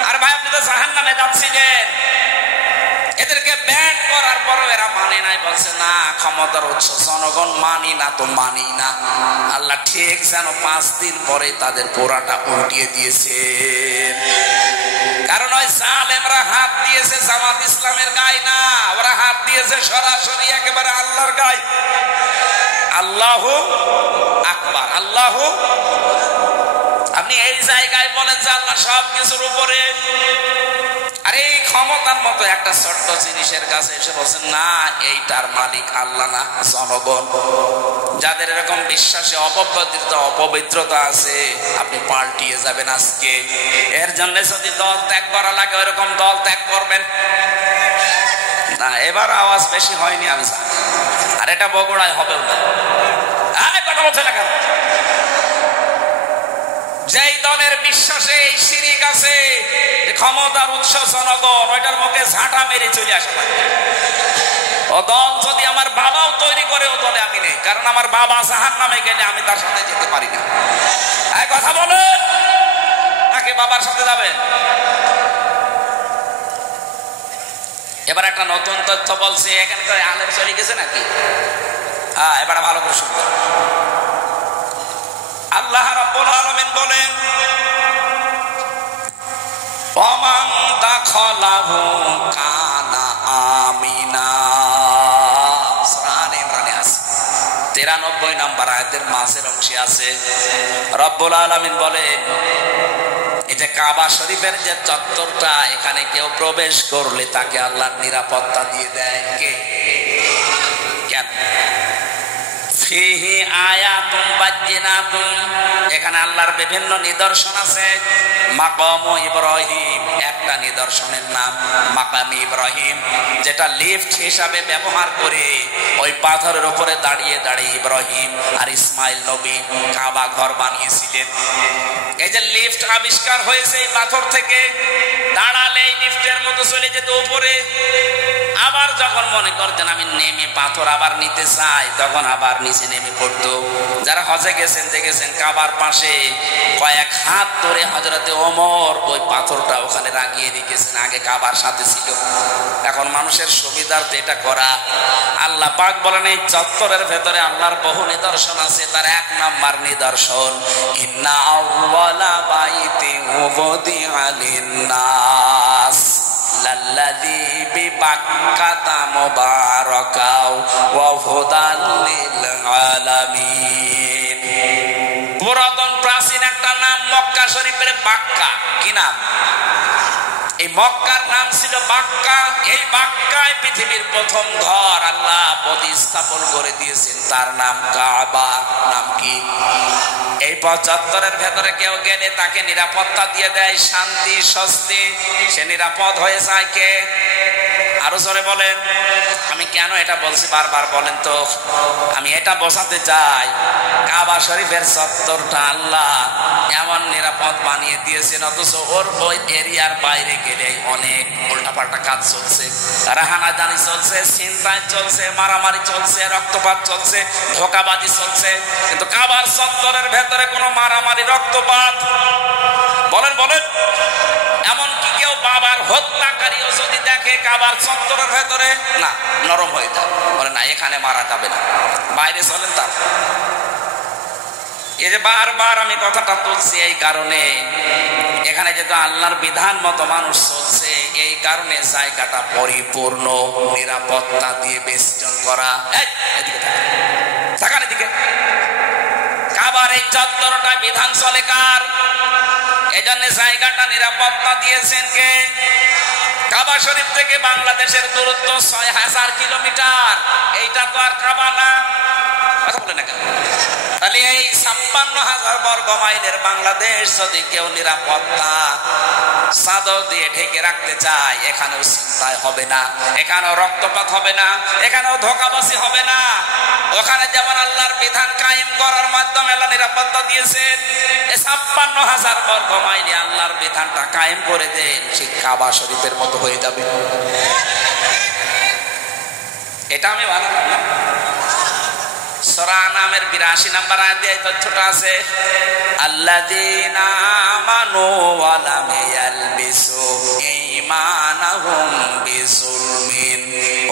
আর ভাই আপনি তো জাহান্নামে যাচ্ছিলেন। এদেরকে ব্যান করার পরও এরা মানে নাই, বলছে না ক্ষমতার উৎস জনগণ, মানি না তো মানি না। আল্লাহ ঠিক যেন 5 দিন পরে তাদের পোড়াটা উল্টিয়ে দিয়েছে। কারণ ওই জালেমরা হাত দিয়েছে জামাত ইসলামের গায়ে না, ওরা হাত দিয়েছে সরাসরি একেবারে আল্লাহর গায়ে। আল্লাহু আকবার, আল্লাহু। আপনি এই জায়গায় বলেন যে আল্লাহ সব কিছুর উপরে, আর এই ক্ষমতার মতো একটা ছোট্ট জিনিসের কাছে এসে বলছেন না, এইটার মালিক আল্লাহ না জনগণ। যাদের এরকম বিশ্বাসে অপবিত্রতা আছে, আপনি পাল্টিয়ে যাবেন আজকে। এর জন্য যদি দল ত্যাগ করা লাগে ওইরকম দল ত্যাগ করবেন না। এবার আওয়াজ বেশি হয়নি আমি জানি, আর এটা বগুড়ায় হবেও না। কথা বলছে না কেন? যেই দলের বিশ্বাসে এই শিরিক আছে, ক্ষমতার উৎস জনগণ, ওইটার মুখে ঝাঁটা মেরে চলে আসা লাগে। ও দল যদি আমার বাবাও তৈরি করে, ও দলে আমি নেই, কারণ আমার বাবা জাহান্নামে গেলে আমি তার সাথে যেতে পারি না। কথা বলেন, নাকি বাবার সাথে যাবেন? এবার একটা নতুন তথ্য বলছি, এখানকার আলেম চলে গেছে নাকি? এবার ভালো করে শুনবেন। আল্লাহ রাব্বুল আলামিন বলেন, ওমান দাখালাহু কানা আমিনা। সূরা আলে ইমরানে আছে 93 নম্বর আয়াতের মাঝের অংশে আছে। রব্বুল আলামিন বলেন, এই যে কাবা শরীফের যে চত্বরটা, এখানে কেউ প্রবেশ করলে তাকে আল্লাহর নিরাপত্তা দিয়ে দেয়। কে? কেন? ফিহি আয়াতুম বাজ্জিনাতুম, এখানে আল্লাহর বিভিন্ন নিদর্শন আছে। মাকাম ইব্রাহিম একটা নিদর্শনের নাম, মাকাম ইব্রাহিম, যেটা লিফট হিসাবে ব্যবহার করে ওই পাথরের উপরে দাঁড়িয়ে দাঁড়িয়ে ইব্রাহিম আর ইসমাইল নবী কাবা ঘর বানিয়েছিলেন। এই যে লিফট আবিষ্কার হয়েছে এই পাথর থেকে, দাঁড়ালে এই লিফটের মতো চলে যেত উপরে। আবার যখন মনে করতেন আমি নেমে পাথর আবার নিতে চাই, তখন আবার নিচে নেমে পড়তো। যারা হজে গেছেন দেখেছেন, কাবার পাশে কয়েক হাত ধরে হযরতে ওমর ওই পাথরটা ওখানে রাখিয়ে রেখেছেন, আগে কাবার সাথে ছিল। এখন মানুষের সুবিধার্থে এটা করা। আল্লাহ পাক বলেন, এই চত্বরের ভেতরে আল্লাহর বহু নিদর্শন আছে। তার এক নাম্বার নিদর্শন, ইন্না আউওয়ালা বাইতি উযিআ লিন-নাস লাল্লাযী বিবাক্কাতা মুবারাকাও ওয়া হুদাল লিল আলামিন। পুরাতন প্রাচীন একটা নাম মক্কা শরীফের বাক্কা। কি নাম? এই মক্কার নাম ছিল বাক্কা। এই বাক্কায় পৃথিবীর প্রথম ঘর আল্লাহ প্রতিস্থাপন করে দিয়েছেন, তার নাম কাবা। নাম কি? এই চত্বরের ভেতরে কেউ গেলে তাকে নিরাপত্তা দিয়ে দেয়, শান্তি স্বস্তি, সে নিরাপদ হয়ে যায়। কে? আরো জোরে বলেন। আমি কেন এটা বলছি বারবার বলেন তো? আমি এটা বোঝাতে চাই, কাবা শরীফের চত্বরটা আল্লাহ এমন নিরাপদ বানিয়ে দিয়েছেন, অথচ ওর ওই এরিয়ার বাইরে গেলে অনেক উল্টাপাল্টা কাজ চলছে, রাহানাদানি চলছে, ছিনতাই চলছে, মারামারি চলছে, রক্তপাত চলছে, ধোঁকাবাজি চলছে। কিন্তু কাবার চত্বরের ভেতরে কোনো মারামারি রক্তপাত, বলেন বলেন, এমনকি কেউ বাবার হত্যাকারীও যদি দেখে কাবার চত্বরের ভেতরে, না, নরম হয়ে যায়, বলে না এখানে মারা যাবে না, বাইরে চলেন। তার এই যে বারবার আমি কথাটা তুলছি এই কারণে, এখানে যেহেতু আল্লাহর বিধান মতো মানুষ চলছে, এই কারণে জায়গাটা পরিপূর্ণ নিরাপত্তা দিয়ে বেষ্টন করা। থাকার এদিকে কাবার এই চত্বরটা বিধান চলে কার? এই জন্য জায়গাটা নিরাপত্তা দিয়েছেন কে? কাবা শরীফ থেকে বাংলাদেশের দূরত্ব ৬,০০০ কিলোমিটার। এইটা তো আর কাবা না, কথা বলে না কেন? তাহলে এই ৫৬,০০০ বর্গ মাইলের বাংলাদেশ যদি কেউ নিরাপত্তা চাদর দিয়ে ঢেকে রাখতে চায়, এখানেও চিন্তায় হবে না, এখানেও রক্তপাত হবে না, এখানেও ধোঁকাবাজি হবে না। ওখানে যেমন আল্লাহর বিধান কায়েম করার মাধ্যমে আল্লাহ নিরাপত্তা দিয়েছেন, এই ৫৬,০০০ বর্গ মাইলে আল্লাহর বিধানটা কায়েম করে দেন, সেই কাবা শরীফের মতো হয়ে যাবে। এটা আমি ভালো না। সূরা আনামের ৮২ নম্বর আয়াতে এই তথ্যটা আছে, আল্লাযীনা আমানু ওয়া লাম ইয়ালবিসু ঈমানাহুম বিযুলমিন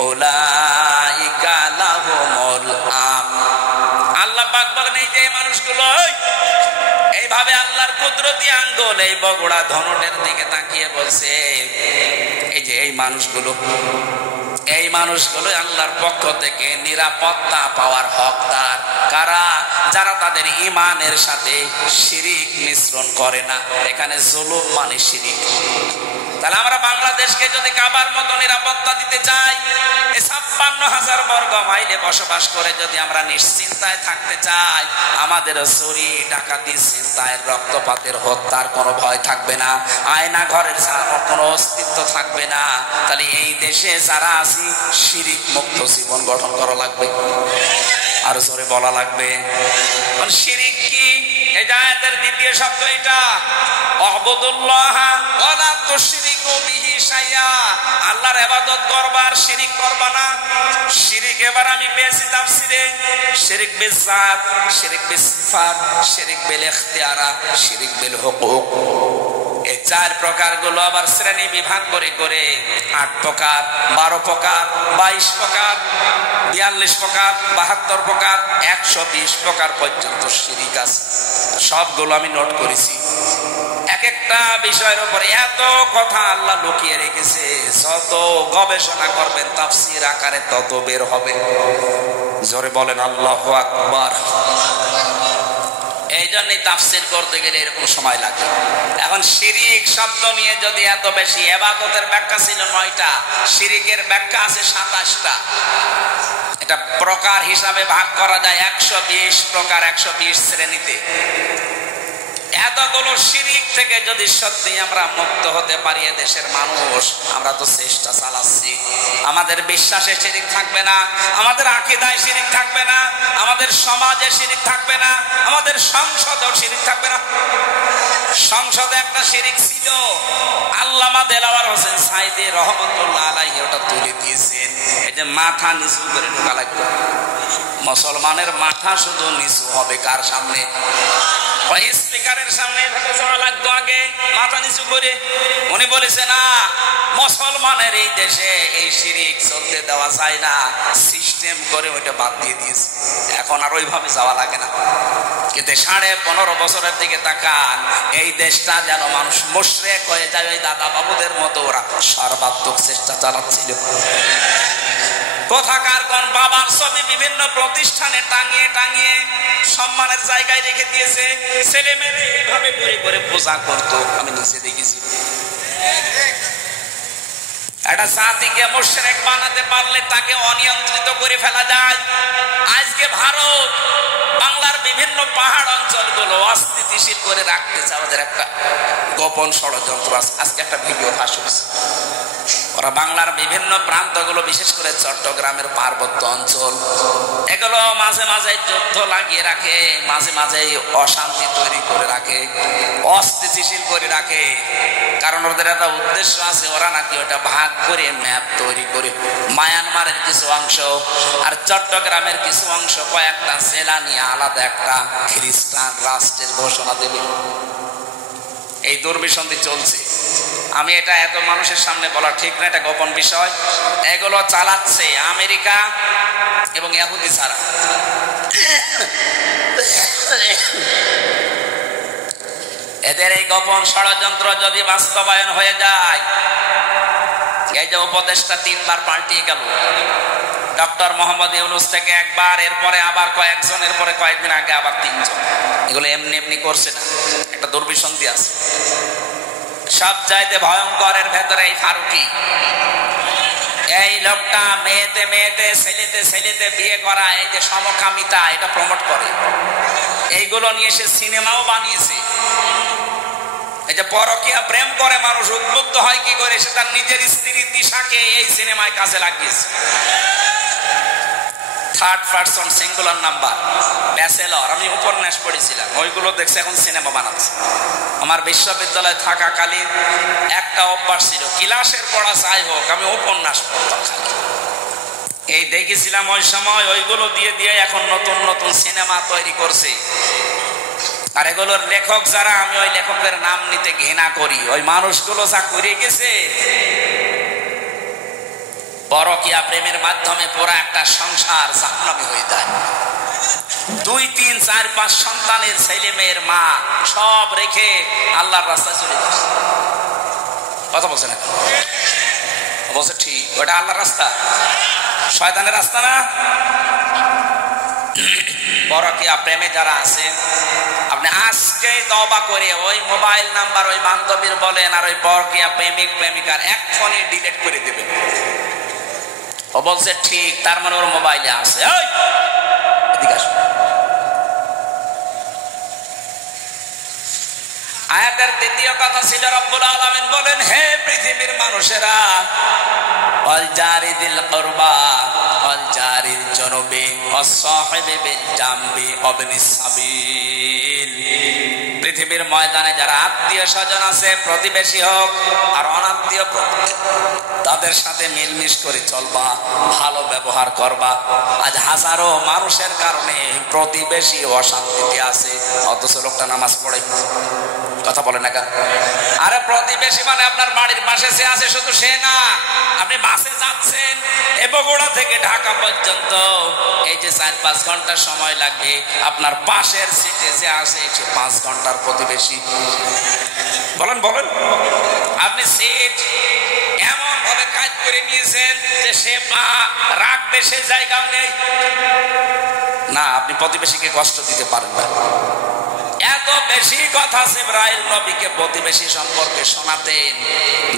উলাইকা লাহুমুল আমন। আল্লাহ পাক বলেন, এই যে মানুষগুলো এইভাবে আল্লাহর কুদরতি আঙ্গুল এই বগুড়া ধনুটের দিকে তাকিয়ে বলছে, এই যে এই মানুষগুলো আল্লাহর পক্ষ থেকে নিরাপত্তা পাওয়ার হকদার কারা? যারা তাদের ঈমানের সাথে শিরিক মিশ্রণ করে না। এখানে জুলুম মানে শিরিক। তাহলে আমরা বাংলাদেশকে যদি কাবার মতো নিরাপত্তা দিতে চাই, ৫৬,০০০ বর্গ মাইলে বসবাস করে যদি আমরা নিশ্চিন্তায় থাকতে চাই, আমাদের চুরি ডাকাতি ছিনতাইয়ের রক্তপাতের হত্যার কোনো ভয় থাকবে না, আয়না ঘরের কোনো অস্তিত্ব থাকবে না। তাহলে এই দেশে যারা আছি শিরিক মুক্ত জীবন গঠন করা লাগবে। আর জোরে বলা লাগবে। শিরিক কি? এটা আয়াতের দ্বিতীয় শব্দ। এটা অবুদুল্লাহ ওয়ালা তুশরিকু বিহি শাইআ, আল্লাহর ইবাদত করবা আর শিরিক করবা না। শিরিক এবার আমি পেয়েছি তাফসিরে, শিরিক বিল যাত, শিরিক বিল সিফাত, শিরিক বিল ইখতিয়ারা, শিরিক বিল হুকুক। এই ৪ প্রকার গুলো আবার শ্রেণী বিভাগ করে করে ৮ প্রকার, ১২ প্রকার, ২২ প্রকার, ৪২ প্রকার, ৭২ প্রকার, ১২০ প্রকার পর্যন্ত শিরিক আছে। সবগুলো আমি নোট করেছি। এক একটা বিষয়ের উপরে এত কথা আল্লাহ লুকিয়ে রেখেছে, যত গবেষণা করবেন তাফসীর আকারে তত বের হবে। জোরে বলেন আল্লাহু আকবার। এই জন্যই তাফসীর করতে গেলে এরকম সময় লাগে। এখন শিরিক শব্দ নিয়ে যদি এত বেশি, ইবাদতের ব্যাখ্যা ছিল ৯টা, শিরিকের ব্যাখ্যা আছে ২৭টা। এটা প্রকার হিসাবে ভাগ করা যায় ১২০ প্রকার, ১২০ শ্রেণীতে। এতগুলো শিরিক থেকে যদি সত্যি আমরা মুক্ত হতে পারি, দেশের মানুষ, আমরা তো চেষ্টা চালাচ্ছি। আমাদের বিশ্বাসে শিরিক থাকবে না, আমাদের আকীদায় শিরিক থাকবে না, আমাদের সমাজে শিরিক থাকবে না, আমাদের সংসদেও শিরিক থাকবে না। সংসদে একটা শিরিক ছিল, আল্লামা দেলাওয়ার হোসেন সাইদি রহমতুল্লাহ আলাইহি ওটা তুলে দিয়েছেন। এই যে মাথা নিচু করে ঢোকা লাগবে, মুসলমানের মাথা শুধু নিচু হবে কার সামনে? স্পিকারের সামনে যাওয়া লাগতো আগে মাথা নিচু করে। উনি বলেছে না, মুসলমানের এই দেশে এই শিরিক চলতে দেওয়া যায় না, সিস্টেম করে ওইটা বাদ দিয়ে দিয়েছে। এখন আর ওইভাবে যাওয়া লাগে না। কিন্তু ১৫.৫ বছরের দিকে তাকান, এই দেশটা যেন মানুষ মুশরিক হয়ে যায়। ওই দাদা বাবুদের মতো ওরা সর্বাত্মক চেষ্টা চালাচ্ছিল। কোথাকার কোন বাবার ছবি বিভিন্ন প্রতিষ্ঠানে টাঙিয়ে টাঙিয়ে সম্মানের জায়গায় রেখে দিয়েছে। ছেলে মেয়ে এইভাবে করে করে পূজা করতো, আমি নিচে দেখেছি। একটা জাতিকে মুশরিক বানাতে পারলে তাকে অনিয়ন্ত্রিত করে ফেলা যায়। আজকে ভারত বাংলার বিভিন্ন পাহাড় অঞ্চলগুলো অস্থিতিশীল করে রাখতে চায়, আমাদের একটা গোপন ষড়যন্ত্র আছে। আজকে একটা ভিডিও ফাঁস হয়েছে, ওরা বাংলার বিভিন্ন প্রান্তগুলো, বিশেষ করে চট্টগ্রামের পার্বত্য অঞ্চল, এগুলো মাঝে মাঝে যুদ্ধ লাগিয়ে রাখে, মাঝে মাঝে অশান্তি তৈরি করে রাখে, অস্থিতিশীল করে রাখে। কারণ ওদের একটা উদ্দেশ্য আছে, ওরা নাকি ওটা ভাগ করে ম্যাপ তৈরি করে মায়ানমারের কিছু অংশ আর চট্টগ্রামের কিছু অংশ কয়েকটা জেলা নিয়ে আলাদা একটা খ্রিস্টান রাষ্ট্রের ঘোষণা দেবে। এই দুর্বিসন্ধি চলছে। আমি এটা এত মানুষের সামনে বলা ঠিক না, এটা গোপন বিষয়। এগুলো চালাচ্ছে আমেরিকা এবং ইহুদি ছাড়া। এদের এই গোপন ষড়যন্ত্র যদি বাস্তবায়ন হয়ে যায়, এই যে উপদেশটা ৩ বার পাল্টিয়ে গেল, ডক্টর মোহাম্মদ ইউনূস থেকে একবার, এরপরে আবার কয়েকজন, এরপরে কয়েকদিন আগে আবার ৩ জন। এগুলো এমনি এমনি করছে না, একটা দুর্বিসন্ধি আছে। সব চাইতে ভয়ঙ্কর এর ভেতরে এই ফারুকি, এই লোকটা মেয়েতে মেয়েতে ছেলেতে ছেলেতে বিয়ে করা, এই যে সমকামিতা, এটা প্রমোট করে। এইগুলো নিয়ে সে সিনেমাও বানিয়েছে। এই যে পরকীয়া প্রেম করে মানুষ উদ্বুদ্ধ হয় কি করে, সে তার নিজের স্ত্রী তিশাকে এই সিনেমায় কাজে লাগিয়েছে। Third person singular number, bachelor, আমি উপন্যাস পড়েছিলাম, ওইগুলো দেখছে এখন সিনেমা বানাচ্ছে। আমার বিশ্ববিদ্যালয়ে থাকাকালীন একটা অভ্যাস ছিল, ক্লাসের পড়া যাই হোক আমি উপন্যাস পড়তাম খালি। এই দেখেছিলাম ওই সময়, ওইগুলো দিয়ে দিয়ে এখন নতুন নতুন সিনেমা তৈরি করছে। আর এগুলোর লেখক যারা, আমি ওই লেখকের নাম নিতে ঘৃণা করি। ওই মানুষগুলো যা করে গেছে, পরকীয়া প্রেমের মাধ্যমে পুরো একটা সংসার জাহান্নামী হয়ে যায়। 2, 3, 4, 5 সন্তানের ছেলে মেয়ের মা সব রেখে আল্লাহর রাস্তায় চলে যাচ্ছে। কথা বলছে না? বলছে ঠিক, ওটা আল্লাহর রাস্তা, শয়তানের রাস্তা না। পরকীয়া প্রেমে যারা আছে, আপনি আজকে তওবা করে ওই মোবাইল নাম্বার ওই বান্ধবীর বলেন আর ওই পরকীয়া প্রেমিক প্রেমিকার এক্ষুনি ডিলিট করে দেবেন। ও বলছে ঠিক, তার মানে ওর মোবাইলে আছে। এদিকে আসো। আয়াতের দ্বিতীয় কথা ছিল রব্বুল আলামিন বলেন, হে পৃথিবীর মানুষেরা, ওয়াল জারিদিল কুরবা ওয়াল জারিল জুনুবি ওয়াস সাহিবি বিল জামবি ওয়াবনিস সাবিল। পৃথিবীর ময়দানে যারা আত্মীয় স্বজন আছে, প্রতিবেশী হোক আর অনাত্মীয়, তাদের সাথে মিলমিশ করে চলবা, ভালো ব্যবহার করবা। আজ হাজারো মানুষের কারণে প্রতিবেশী অশান্তিতে আছে, অথচ লোকটা নামাজ পড়ে। কথা বলে না কেন? আরে প্রতিবেশী মানে আপনার বাড়ির পাশে সে আছে, শুধু সে না, আপনি বাসে যাচ্ছেন বগুড়া থেকে ঢাকা পর্যন্ত, এই যে 4-5 ঘন্টা সময় লাগবে, আপনার পাশের সিটে যে আসে সে 5 ঘন্টার প্রতিবেশী। বলেন বলেন, আপনি সিট এমন ভাবে কাজ করে নিয়েছেন যে সে পা রাখবে সে জায়গাও নেই না, আপনি প্রতিবেশীকে কষ্ট দিতে পারেন না। এত বেশি কথা জিবরাইল নবীকে প্রতিবেশী সম্পর্কে শোনাতেন।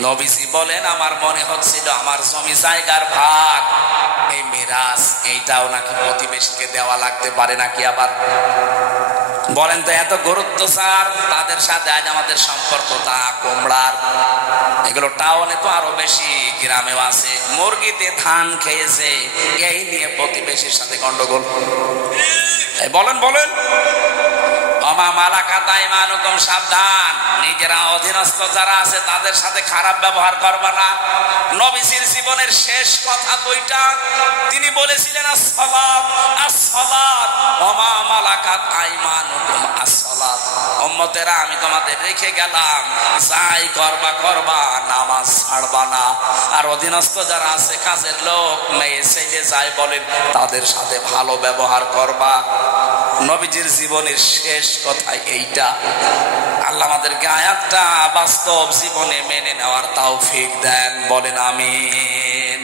নবীজি বলেন, আমার মনে হচ্ছিল আমার জমি জায়গার ভাগ, এই মিরাস, এইটাও নাকি প্রতিবেশীকে দেওয়া লাগতে পারে নাকি। আবার বলেন তো, এত গুরুত্ব স্যার তাদের সাথে আজ আমাদের সম্পর্ক তা কুমড়ার। এগুলো টাউনে তো আরো বেশি, গ্রামেও আছে। মুরগিতে ধান খেয়েছে, এই নিয়ে প্রতিবেশীর সাথে গন্ডগোল। বলেন বলেন, সাবধান, নিজেরা অধীনস্থ যারা আছে তাদের সাথে খারাপ ব্যবহার করবা না। নবীজির জীবনের শেষ কথা দুইটা, তিনি বলেছিলেন আসসালাত আসসালাত ওয়া মা মালাকাত আইমানুকুম আসসালাত। উম্মতেরা, আমি তোমাদের রেখে গেলাম, যাই করবা করবা, নামাজ ছাড়বা না। আর অধীনস্থ যারা আছে, কাজের লোক, মেয়ে ছেলে যাই বলেন, তাদের সাথে ভালো ব্যবহার করবা। নবীজির জীবনের শেষ কথা এইটা। আল্লাহ আমাদেরকে আয়াতটা বাস্তব জীবনে মেনে নেওয়ার তৌফিক দেন, বলেন আমিন।